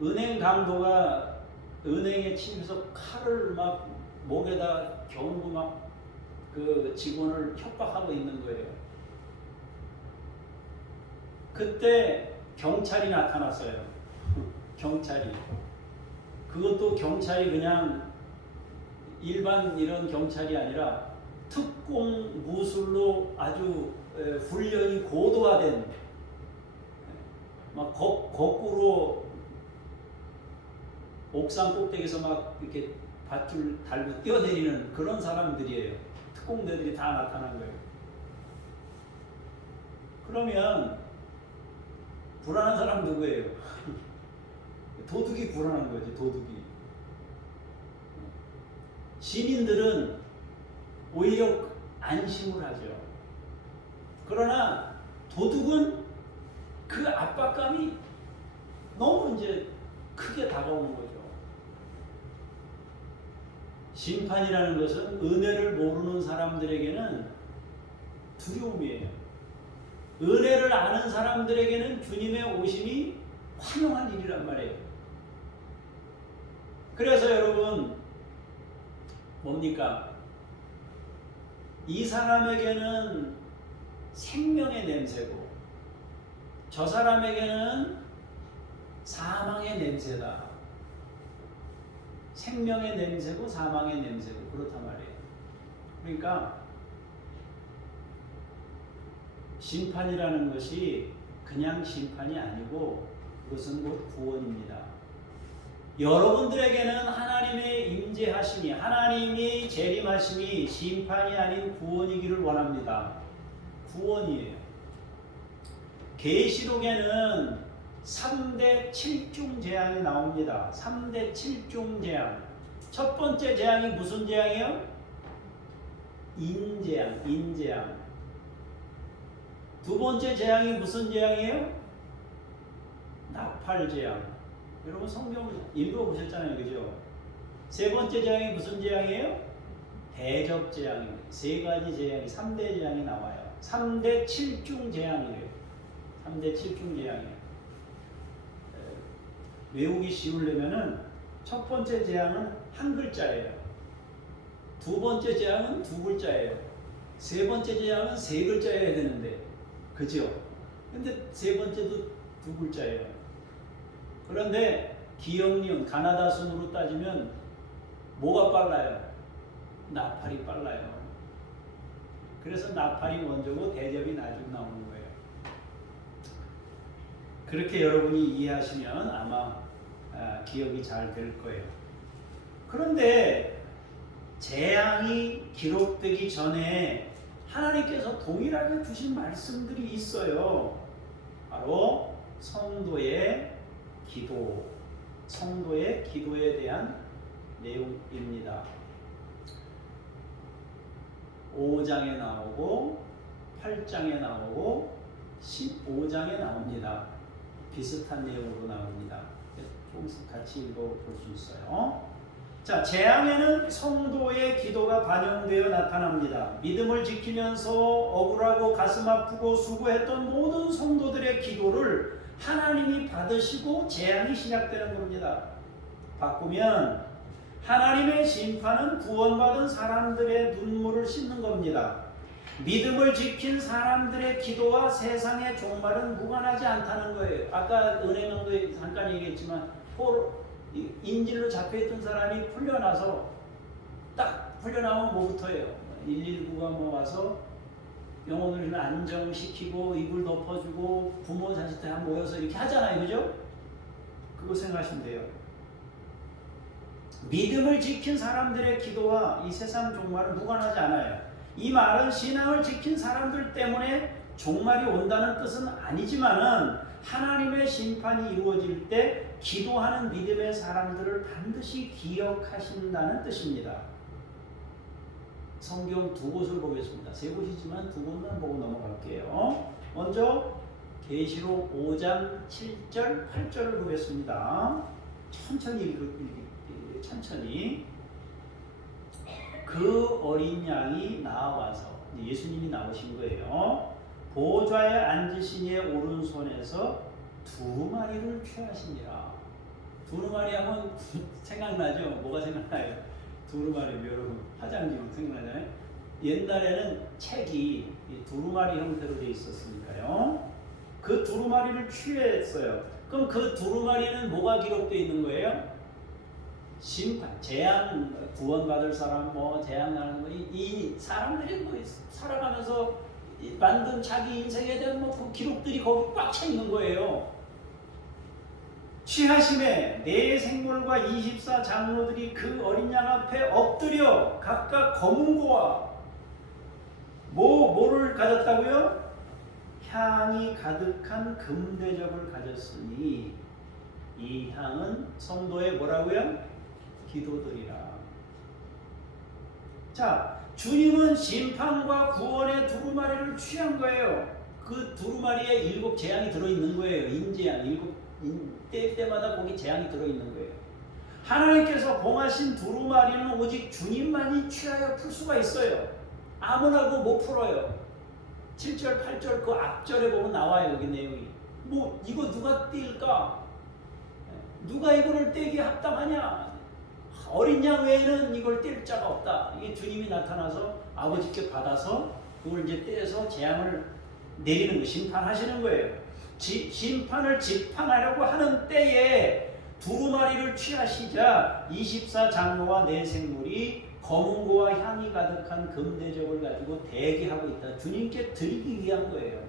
은행 강도가 은행에 침입해서 칼을 막 목에다 겨누고 막 그 직원을 협박하고 있는 거예요. 그때 경찰이 나타났어요. 경찰이. 그것도 경찰이 그냥 일반 이런 경찰이 아니라 특공 무술로 아주 훈련이 고도화된, 막 거꾸로 옥상 꼭대기에서 막 이렇게 밧줄 달고 뛰어내리는 그런 사람들이에요. 특공대들이 다 나타난 거예요. 그러면 불안한 사람 누구예요? 도둑이 불안한 거지, 도둑이. 시민들은 오히려 안심을 하죠. 그러나 도둑은 그 압박감이 너무 이제 크게 다가오는 거죠. 심판이라는 것은 은혜를 모르는 사람들에게는 두려움이에요. 은혜를 아는 사람들에게는 주님의 오심이 환영한 일이란 말이에요. 그래서 여러분, 뭡니까? 이 사람에게는 생명의 냄새고 저 사람에게는 사망의 냄새다. 생명의 냄새고 사망의 냄새고 그렇단 말이에요. 그러니까 심판이라는 것이 그냥 심판이 아니고 그것은 곧 구원입니다. 여러분들에게는 하나님의 임재하심이, 하나님의 재림하심이 심판이 아닌 구원이기를 원합니다. 구원이에요. 계시록에는 3대 7중 재앙이 나옵니다. 3대 7중 재앙. 첫 번째 재앙이 무슨 재앙이요? 인재앙, 인재앙. 두 번째 재앙이 무슨 재앙이에요? 나팔재앙. 여러분 성경 읽어보셨잖아요, 그죠? 세 번째 재앙이 무슨 재앙이에요? 대접재앙입니다. 세 가지 재앙이, 3대 재앙이 나와요. 3대 7중 재앙이에요. 3대 7중 재앙이에요. 외우기 쉬우려면은 첫 번째 재앙은 한 글자예요. 두 번째 재앙은 두 글자예요. 세 번째 재앙은 세 글자여야 되는데, 그죠? 근데 세 번째도 두 글자예요. 그런데 기억니은 가나다 순으로 따지면 뭐가 빨라요? 나팔이 빨라요. 그래서 나팔이 먼저고 대접이 나중에 나오는 거예요. 그렇게 여러분이 이해하시면 아마 기억이 잘 될 거예요. 그런데 재앙이 기록되기 전에 하나님께서 동일하게 주신 말씀들이 있어요. 바로 성도의 기도, 성도의 기도에 대한 내용입니다. 5장에 나오고 8장에 나오고 15장에 나옵니다. 비슷한 내용으로 나옵니다. 조금씩 같이 읽어볼 수 있어요. 자, 재앙에는 성도의 기도가 반영되어 나타납니다. 믿음을 지키면서 억울하고 가슴 아프고 수고했던 모든 성도들의 기도를 하나님이 받으시고 재앙이 시작되는 겁니다. 바꾸면 하나님의 심판은 구원받은 사람들의 눈물을 씻는 겁니다. 믿음을 지킨 사람들의 기도와 세상의 종말은 무관하지 않다는 거예요. 아까 은혜명도에 잠깐 얘기했지만 인질로 잡혀있던 사람이 풀려나서 딱 풀려나면 뭐부터예요? 119가 뭐 와서 영혼을 좀 안정시키고 이불 덮어주고 부모 자식 다 모여서 이렇게 하잖아요, 그죠? 그거 생각하시면 돼요. 믿음을 지킨 사람들의 기도와 이 세상 종말은 무관하지 않아요. 이 말은 신앙을 지킨 사람들 때문에 종말이 온다는 뜻은 아니지만은 하나님의 심판이 이루어질 때 기도하는 믿음의 사람들을 반드시 기억하신다는 뜻입니다. 성경 두 곳을 보겠습니다. 세 곳이지만 두 곳만 보고 넘어갈게요. 먼저 계시록 5장 7절 8절을 보겠습니다. 천천히 천천히. 그 어린 양이 나와서, 예수님이 나오신 거예요. 보좌에 앉으신 이의 오른손에서 두루마리를 취하시니라. 두루마리 하면 생각나죠? 뭐가 생각나요? 두루마리, 여러분 화장지만 생각나잖아요. 옛날에는 책이 두루마리 형태로 되어 있었으니까요. 그 두루마리를 취했어요. 그럼 그 두루마리는 뭐가 기록되어 있는 거예요? 심판, 재앙, 구원받을 사람, 뭐 재앙 나는 거, 이 사람들이 뭐 살아가면서 만든 자기 인생에 대한 뭐 그 기록들이 거기 꽉 차 있는 거예요. 취하심에 네 생물과 24 장로들이 그 어린 양 앞에 엎드려 각각 검은 고와 뭐를 가졌다고요? 향이 가득한 금대접을 가졌으니 이 향은 성도의 뭐라고요? 기도들이라. 자, 주님은 심판과 구원의 두루마리를 취한 거예요. 그 두루마리에 7 재앙이 들어있는 거예요. 인재앙 7 때마다 거기 재앙이 들어있는 거예요. 하나님께서 봉하신 두루마리는 오직 주님만이 취하여 풀 수가 있어요. 아무나도 못 풀어요. 7절 8절 그 앞절에 보면 나와요. 여기 내용이. 뭐 이거 누가 뗄까? 누가 이거를 떼기에 합당하냐? 어린 양 외에는 이걸 뗄 자가 없다. 이게 주님이 나타나서 아버지께 받아서 그걸 이제 떼서 재앙을 내리는 거, 심판하시는 거예요. 심판을 집행하려고 하는 때에 두루마리를 취하시자 24 장로와 네 생물이 검은 고와 향이 가득한 금대접을 가지고 대기하고 있다. 주님께 드리기 위한 거예요.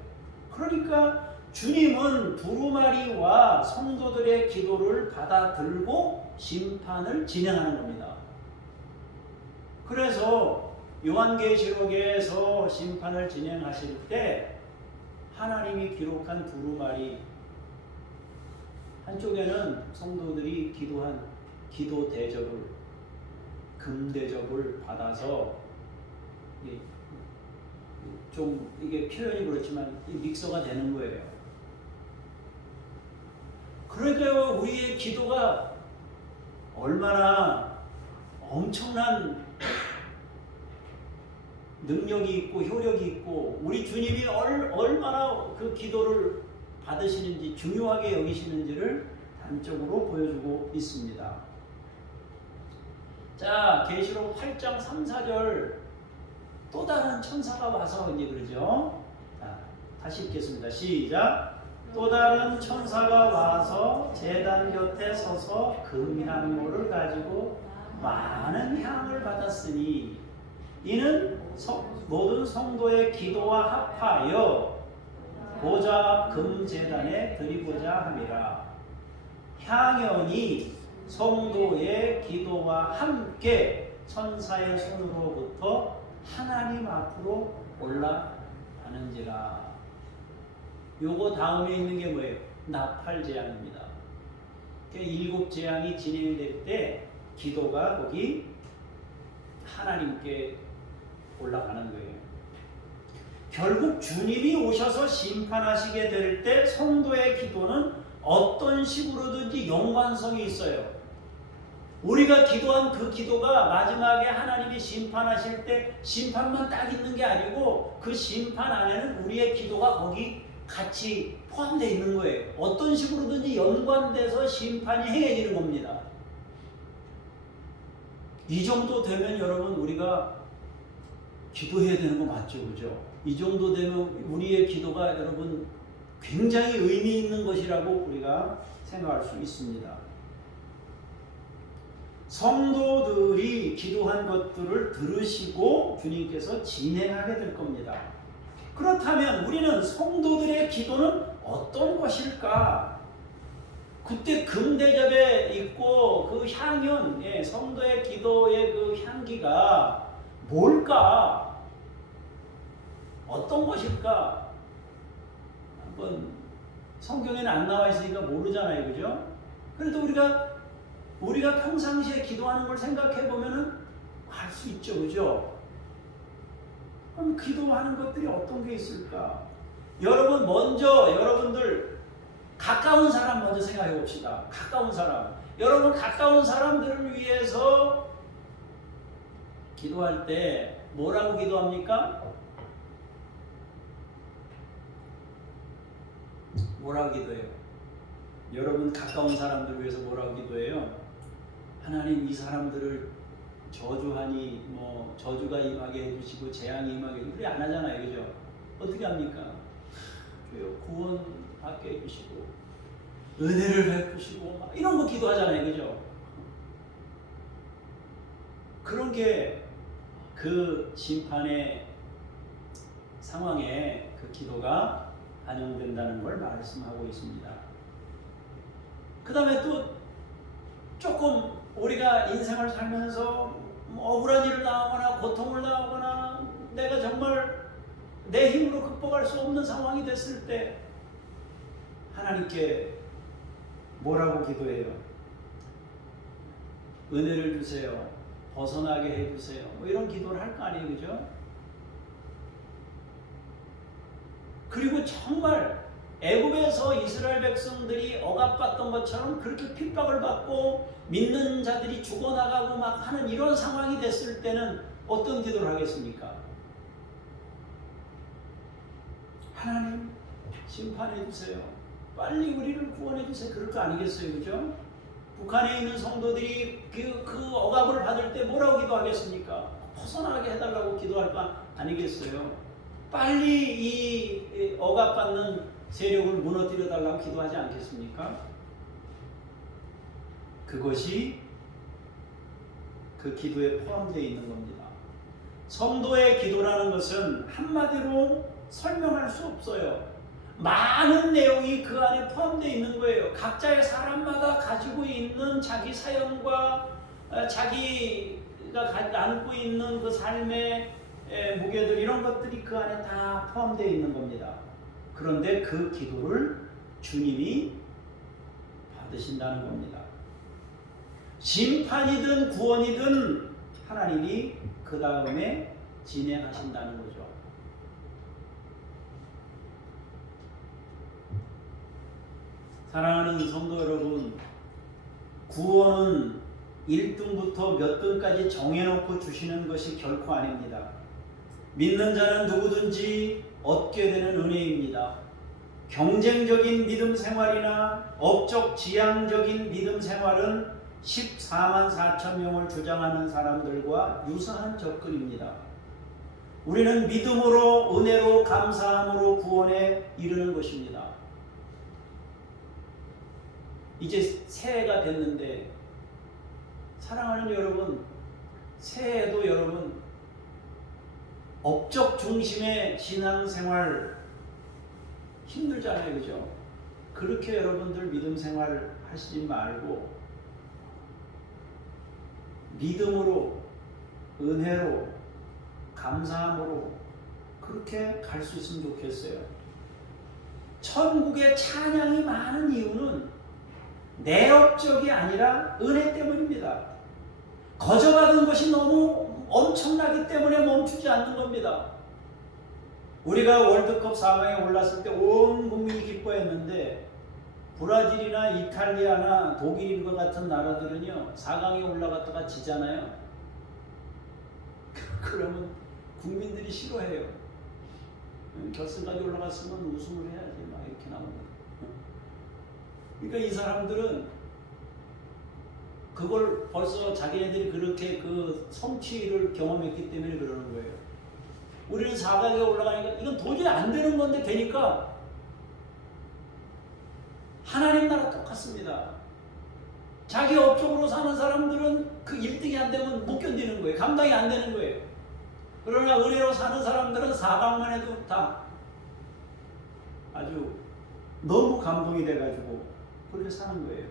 그러니까 주님은 두루마리와 성도들의 기도를 받아들고 심판을 진행하는 겁니다. 그래서 요한계시록에서 심판을 진행하실 때 하나님이 기록한 두루마리 한쪽에는 성도들이 기도한 기도 대접을, 금대접을 받아서 좀 이게 표현이 그렇지만 믹서가 되는 거예요. 그러니까 우리의 기도가 얼마나 엄청난 능력이 있고 효력이 있고 우리 주님이 얼마나 그 기도를 받으시는지 중요하게 여기시는지를 단적으로 보여주고 있습니다. 자, 계시록 8장 3, 4절 또 다른 천사가 와서 이제 그러죠. 자, 다시 읽겠습니다. 시작. 또 다른 천사가 와서 제단 곁에 서서 금향로를 가지고 많은 향을 받았으니 이는 모든 성도의 기도와 합하여 보좌 앞 금제단에 드리고자 함이라. 향연이 성도의 기도와 함께 천사의 손으로부터 하나님 앞으로 올라가는지라. 요거 다음에 있는 게 뭐예요? 나팔재앙입니다. 그러니까 7 재앙이 진행될 때 기도가 거기 하나님께 올라가는 거예요. 결국 주님이 오셔서 심판하시게 될 때 성도의 기도는 어떤 식으로든지 연관성이 있어요. 우리가 기도한 그 기도가 마지막에 하나님이 심판하실 때 심판만 딱 있는 게 아니고 그 심판 안에는 우리의 기도가 거기 같이 포함되어 있는 거예요. 어떤 식으로든지 연관돼서 심판이 행해지는 겁니다. 이 정도 되면 여러분 우리가 기도해야 되는 거 맞죠? 그죠? 이 정도 되면 우리의 기도가 여러분 굉장히 의미 있는 것이라고 우리가 생각할 수 있습니다. 성도들이 기도한 것들을 들으시고 주님께서 진행하게 될 겁니다. 그렇다면 우리는 성도들의 기도는 어떤 것일까? 그때 금대접에 있고 그 향연, 성도의 기도의 그 향기가 뭘까? 어떤 것일까? 한번 성경에는 안 나와 있으니까 모르잖아요, 그죠? 그래도 우리가 평상시에 기도하는 걸 생각해 보면은 알 수 있죠, 그죠? 그럼 기도하는 것들이 어떤 게 있을까? 여러분 먼저 여러분들 가까운 사람 먼저 생각해 봅시다. 가까운 사람. 여러분 가까운 사람들을 위해서 기도할 때 뭐라고 기도합니까? 뭐라고 기도해요? 여러분 가까운 사람들을 위해서 뭐라고 기도해요? 하나님 이 사람들을 저주하니 뭐 저주가 임하게 해주시고 재앙이 임하게 해주시고 그래 안 하잖아요. 그죠? 어떻게 합니까? 주여 구원 받게 해주시고 은혜를 베푸시고 막 이런 거 기도하잖아요. 그죠? 그런 게 그 심판의 상황에 그 기도가 반영된다는 걸 말씀하고 있습니다. 그 다음에 또 조금 우리가 인생을 살면서 억울한 일을 당하거나 고통을 당하거나 내가 정말 내 힘으로 극복할 수 없는 상황이 됐을 때 하나님께 뭐라고 기도해요? 은혜를 주세요. 벗어나게 해주세요. 뭐 이런 기도를 할 거 아니에요. 그죠? 그리고 정말 애굽에서 이스라엘 백성들이 억압받던 것처럼 그렇게 핍박을 받고 믿는 자들이 죽어나가고 막 하는 이런 상황이 됐을 때는 어떤 기도를 하겠습니까? 하나님 심판해 주세요. 빨리 우리를 구원해 주세요. 그럴 거 아니겠어요. 그죠? 북한에 있는 성도들이 그 억압을 받을 때 뭐라고 기도하겠습니까? 벗어나게 해달라고 기도할 거 아니겠어요? 빨리 이 억압받는 세력을 무너뜨려 달라고 기도하지 않겠습니까? 그것이 그 기도에 포함되어 있는 겁니다. 성도의 기도라는 것은 한마디로 설명할 수 없어요. 많은 내용이 그 안에 포함되어 있는 거예요. 각자의 사람마다 가지고 있는 자기 사연과 자기가 안고 있는 그 삶의 무게들 이런 것들이 그 안에 다 포함되어 있는 겁니다. 그런데 그 기도를 주님이 받으신다는 겁니다. 심판이든 구원이든 하나님이 그 다음에 진행하신다는 거죠. 사랑하는 성도 여러분, 구원은 1등부터 몇 등까지 정해놓고 주시는 것이 결코 아닙니다. 믿는 자는 누구든지 얻게 되는 은혜입니다. 경쟁적인 믿음 생활이나 업적 지향적인 믿음 생활은 14만 4천 명을 주장하는 사람들과 유사한 접근입니다. 우리는 믿음으로 은혜로 감사함으로 구원에 이르는 것입니다. 이제 새해가 됐는데 사랑하는 여러분, 새해에도 여러분 업적 중심의 신앙생활 힘들잖아요. 그죠? 그렇게 여러분들 믿음 생활 하시지 말고 믿음으로 은혜로 감사함으로 그렇게 갈 수 있으면 좋겠어요. 천국에 찬양이 많은 이유는 내 업적이 아니라 은혜 때문입니다. 거저받은 것이 너무 엄청나기 때문에 멈추지 않는 겁니다. 우리가 월드컵 4강에 올랐을 때 온 국민이 기뻐했는데 브라질이나 이탈리아나 독일인 것 같은 나라들은요 4강에 올라갔다가 지잖아요. 그러면 국민들이 싫어해요. 결승까지 올라갔으면 우승을 해야지 막 이렇게 나옵니다. 그러니까 이 사람들은 그걸 벌써 자기네들이 그렇게 그 성취를 경험했기 때문에 그러는 거예요. 우리는 4강에 올라가니까 이건 도저히 안 되는 건데 되니까 하나님 나라 똑같습니다. 자기 업적으로 사는 사람들은 그 1등이 안 되면 못 견디는 거예요. 감당이 안 되는 거예요. 그러나 은혜로 사는 사람들은 4강만 해도 다 아주 너무 감동이 돼가지고 그렇게 사는 거예요.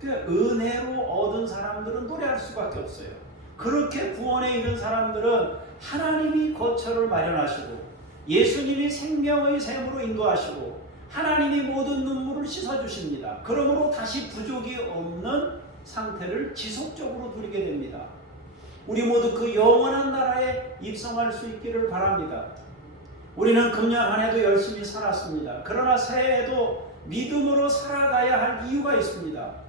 그러니까 은혜로 얻은 사람들은 노래할 수밖에 없어요. 그렇게 구원에 이른 사람들은 하나님이 거처를 마련하시고 예수님이 생명의 샘으로 인도하시고 하나님이 모든 눈물을 씻어주십니다. 그러므로 다시 부족이 없는 상태를 지속적으로 누리게 됩니다. 우리 모두 그 영원한 나라에 입성할 수 있기를 바랍니다. 우리는 금년 한 해도 열심히 살았습니다. 그러나 새해에도 믿음으로 살아가야 할 이유가 있습니다.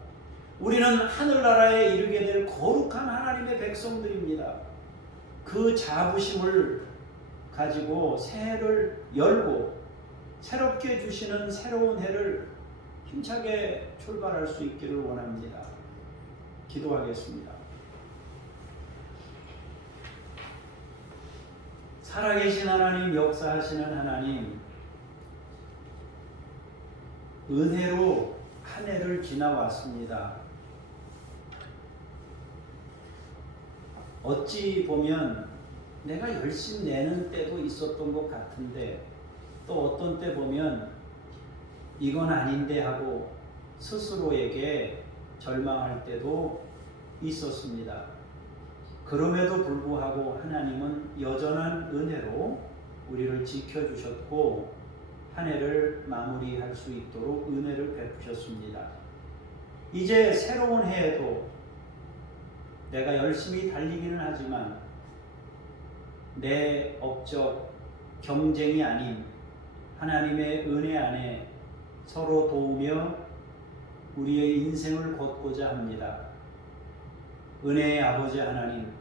우리는 하늘나라에 이르게 될 거룩한 하나님의 백성들입니다. 그 자부심을 가지고 새해를 열고 새롭게 주시는 새로운 해를 힘차게 출발할 수 있기를 원합니다. 기도하겠습니다. 살아계신 하나님, 역사하시는 하나님, 은혜로 한 해를 지나왔습니다. 어찌 보면 내가 열심히 내는 때도 있었던 것 같은데 또 어떤 때 보면 이건 아닌데 하고 스스로에게 절망할 때도 있었습니다. 그럼에도 불구하고 하나님은 여전한 은혜로 우리를 지켜주셨고 한 해를 마무리할 수 있도록 은혜를 베푸셨습니다. 이제 새로운 해에도 내가 열심히 달리기는 하지만 내 업적, 경쟁이 아닌 하나님의 은혜 안에 서로 도우며 우리의 인생을 걷고자 합니다. 은혜의 아버지 하나님,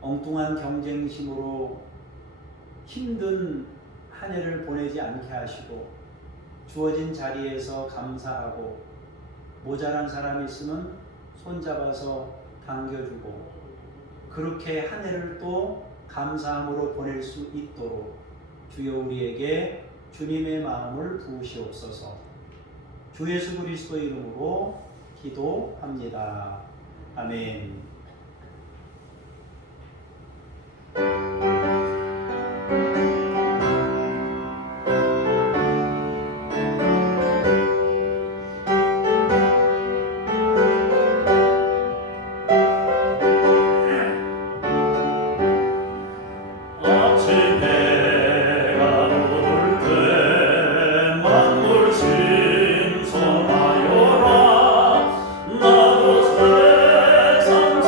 엉뚱한 경쟁심으로 힘든 한 해를 보내지 않게 하시고 주어진 자리에서 감사하고 모자란 사람이 있으면 손잡아서 당겨주고 그렇게 한 해를 또 감사함으로 보낼 수 있도록 주여 우리에게 주님의 마음을 부으시옵소서. 주 예수 그리스도 이름으로 기도합니다. 아멘. 나도 세상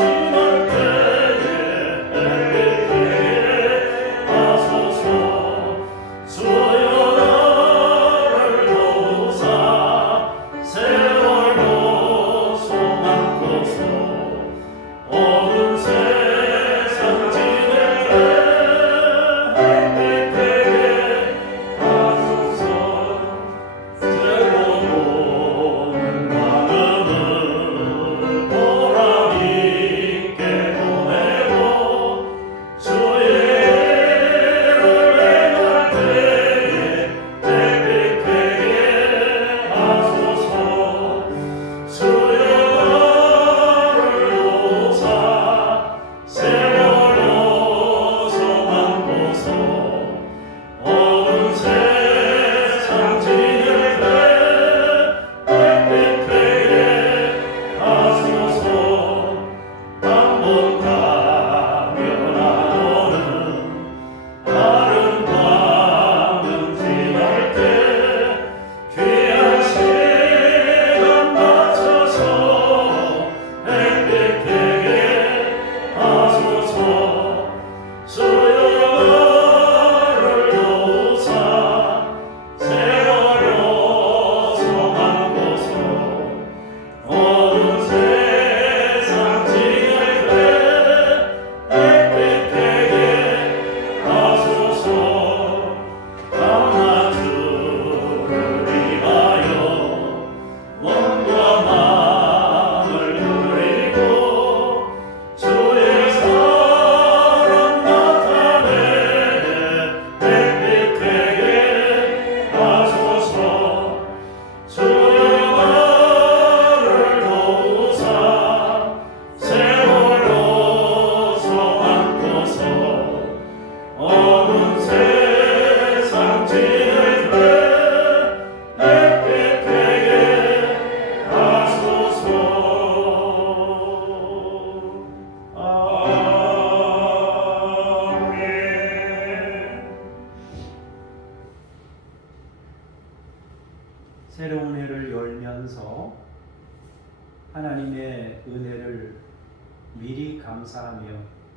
깊이 감사하며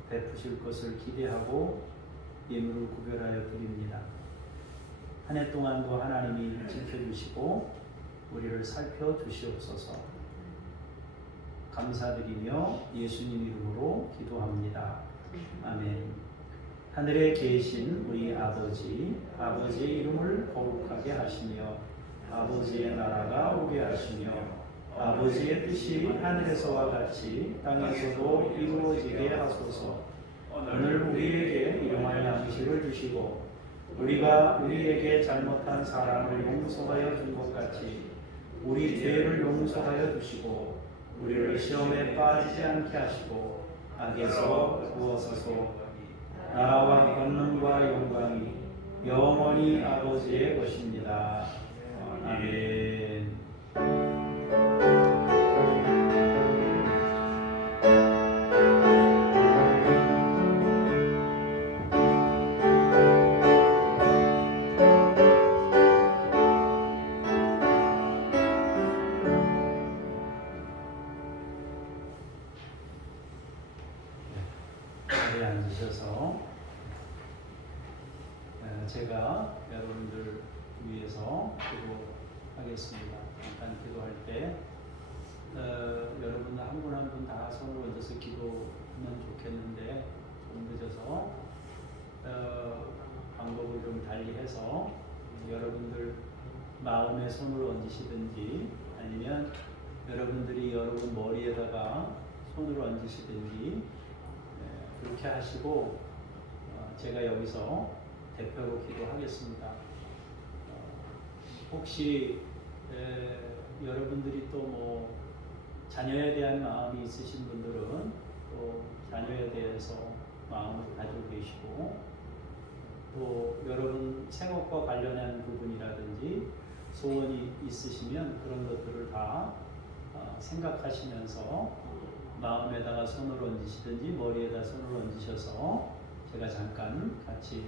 베푸실 것을 기대하고 예물을 구별하여 드립니다. 한 해 동안도 하나님이 지켜주시고 우리를 살펴주시옵소서. 감사드리며 예수님 이름으로 기도합니다. 아멘. 하늘에 계신 우리 아버지, 아버지의 이름을 거룩하게 하시며 아버지의 나라가 오게 하시며 아버지의 뜻이 하늘에서와 같이 땅에서도 이루어지게 하소서. 오늘 우리에게 일용할 양식을 주시고 우리가 우리에게 잘못한 사람을 용서하여 준 것 같이 우리 죄를 용서하여 주시고 우리를 시험에 빠지지 않게 하시고 악에서 구하소서. 나라와 권능과 영광이 영원히 아버지의 것입니다. 아멘. 자리에 앉으셔서 제가 여러분들 위해서 기도하겠습니다. 잠깐 기도할 때 여러분 한 분 한 분 다 손을 얹어서 기도하면 좋겠는데 좀 늦어서 방법을 좀 달리해서 여러분들 마음에 손을 얹으시든지 아니면 여러분들이 여러분 머리에다가 손을 얹으시든지 그렇게 하시고 제가 여기서 대표로 기도하겠습니다. 혹시 여러분들이 또 뭐 자녀에 대한 마음이 있으신 분들은 또 자녀에 대해서 마음을 가지고 계시고 또 여러분 생업과 관련한 부분이라든지 소원이 있으시면 그런 것들을 다 생각하시면서 마음에다가 손을 얹으시든지 머리에다 손을 얹으셔서 제가 잠깐 같이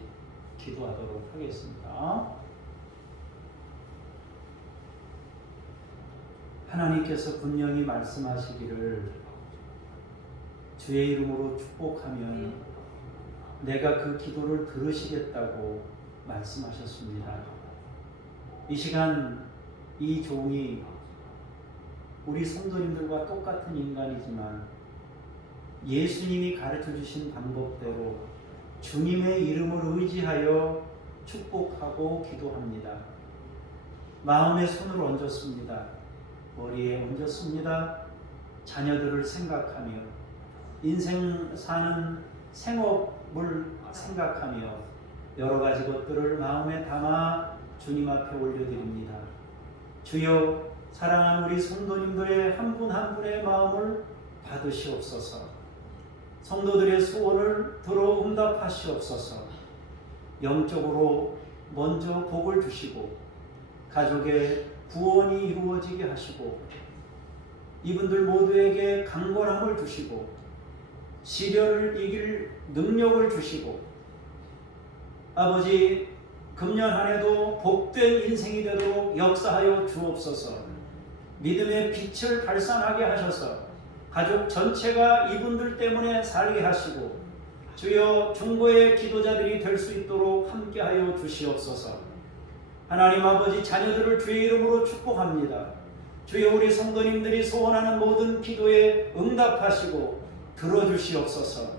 기도하도록 하겠습니다. 하나님께서 분명히 말씀하시기를 주의 이름으로 축복하면 내가 그 기도를 들으시겠다고 말씀하셨습니다. 이 시간 이 종이 우리 성도님들과 똑같은 인간이지만 예수님이 가르쳐 주신 방법대로 주님의 이름을 의지하여 축복하고 기도합니다. 마음에 손을 얹었습니다. 머리에 얹었습니다. 자녀들을 생각하며 인생 사는 생업을 생각하며 여러 가지 것들을 마음에 담아 주님 앞에 올려드립니다. 주여, 사랑하는 우리 성도님들의 한 분 한 분의 마음을 받으시옵소서. 성도들의 소원을 들어 응답하시옵소서. 영적으로 먼저 복을 주시고 가족의 구원이 이루어지게 하시고 이분들 모두에게 강건함을 주시고 시련을 이길 능력을 주시고 아버지, 금년 한 해도 복된 인생이 되도록 역사하여 주옵소서. 믿음의 빛을 발산하게 하셔서 가족 전체가 이분들 때문에 살게 하시고 주여, 중보의 기도자들이 될 수 있도록 함께하여 주시옵소서. 하나님 아버지, 자녀들을 주의 이름으로 축복합니다. 주여, 우리 성도님들이 소원하는 모든 기도에 응답하시고 들어주시옵소서.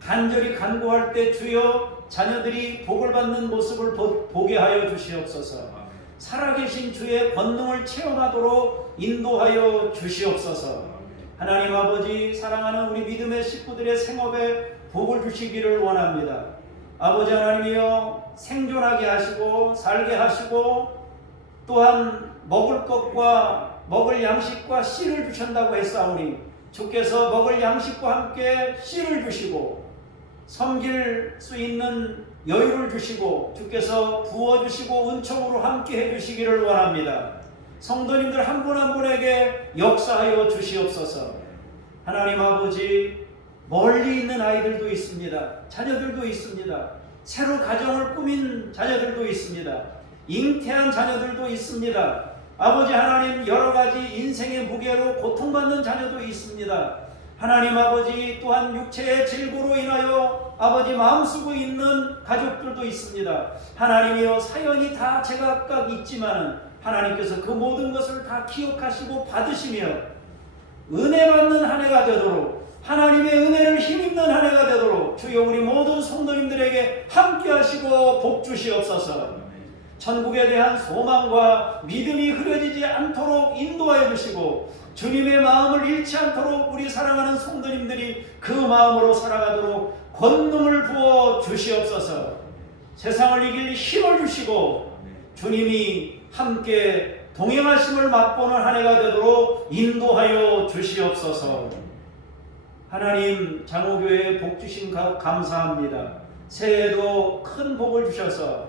간절히 간구할 때 주여, 자녀들이 복을 받는 모습을 보게 하여 주시옵소서. 살아계신 주의 권능을 체험하도록 인도하여 주시옵소서. 하나님 아버지, 사랑하는 우리 믿음의 식구들의 생업에 복을 주시기를 원합니다. 아버지 하나님이여, 생존하게 하시고 살게 하시고 또한 먹을 것과 먹을 양식과 씨를 주신다고 했사오니 주께서 먹을 양식과 함께 씨를 주시고 섬길 수 있는 여유를 주시고 주께서 부어주시고 은총으로 함께 해주시기를 원합니다. 성도님들 한 분 한 분에게 역사하여 주시옵소서. 하나님 아버지, 멀리 있는 아이들도 있습니다. 자녀들도 있습니다. 새로 가정을 꾸민 자녀들도 있습니다. 잉태한 자녀들도 있습니다. 아버지 하나님, 여러 가지 인생의 무게로 고통받는 자녀도 있습니다. 하나님 아버지 또한 육체의 질고로 인하여 아버지 마음 쓰고 있는 가족들도 있습니다. 하나님이여 사연이 다 제각각 있지만 하나님께서 그 모든 것을 다 기억하시고 받으시며 은혜 받는 한 해가 되도록 하나님의 은혜를 힘입는 한 해가 되도록 주여 우리 모든 성도님들에게 함께 하시고 복 주시옵소서. 천국에 대한 소망과 믿음이 흐려지지 않도록 인도하여 주시고 주님의 마음을 잃지 않도록 우리 사랑하는 성도님들이 그 마음으로 살아가도록 권능을 부어 주시옵소서. 세상을 이길 힘을 주시고 주님이 함께 동행하심을 맛보는 한 해가 되도록 인도하여 주시옵소서. 하나님 장호교회에 복 주신 감사합니다. 새해에도 큰 복을 주셔서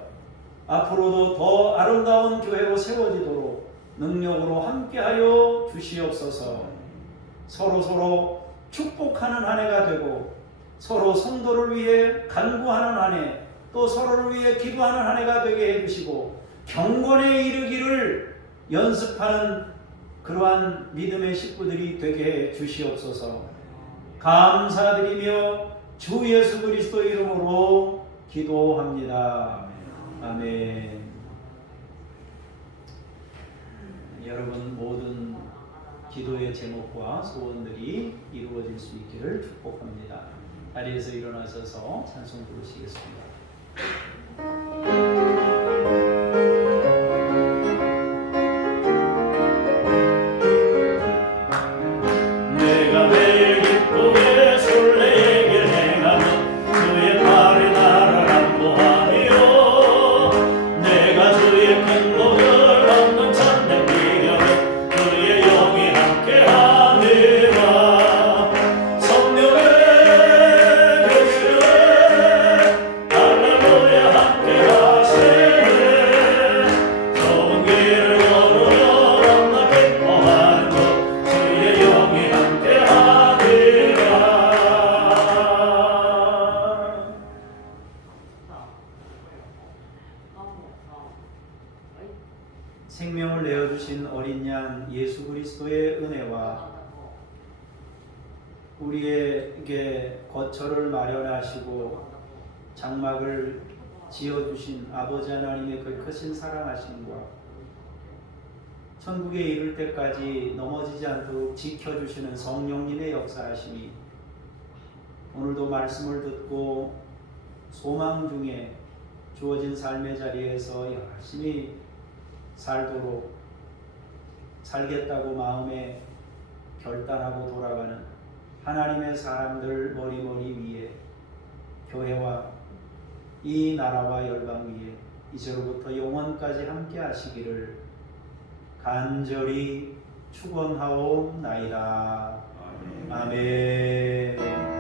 앞으로도 더 아름다운 교회로 세워지도록 능력으로 함께하여 주시옵소서. 서로 축복하는 한 해가 되고 서로 성도를 위해 간구하는 한 해, 또 서로를 위해 기도하는 한 해가 되게 해주시고 경건에 이르기를 연습하는 그러한 믿음의 식구들이 되게 해 주시옵소서. 감사드리며 주 예수 그리스도 이름으로 기도합니다. 아멘. 여러분 모든 기도의 제목과 소원들이 이루어질 수 있기를 축복합니다. 자리에서 일어나셔서 찬송 부르시겠습니다. 내가 매일 기쁘게 술래 얘기를 행하며 주의 팔에 나를 안보하며 내가 주의 큰 복을 얻는 참된 비결은 주의 영이 함께하니라. 성령의 계시네 할렐루야 함께하시네. 좁은 길을 걸으며 만나 기뻐하는 것 주의 영이 함께하니라. 생명을 내어주신 어린 양 예수 그리스도의 은혜와 우리에게 거처를 마련하시고 장막을 지어주신 아버지 하나님의 그 크신 사랑하심과 천국에 이를 때까지 넘어지지 않도록 지켜주시는 성령님의 역사하심이 오늘도 말씀을 듣고 소망 중에 주어진 삶의 자리에서 열심히 살도록 살겠다고 마음에 결단하고 돌아가는 하나님의 사람들 머리머리 위에 교회와 이 나라와 열방 위에 이제로부터 영원까지 함께 하시기를 간절히 축원하옵나이다. 아멘.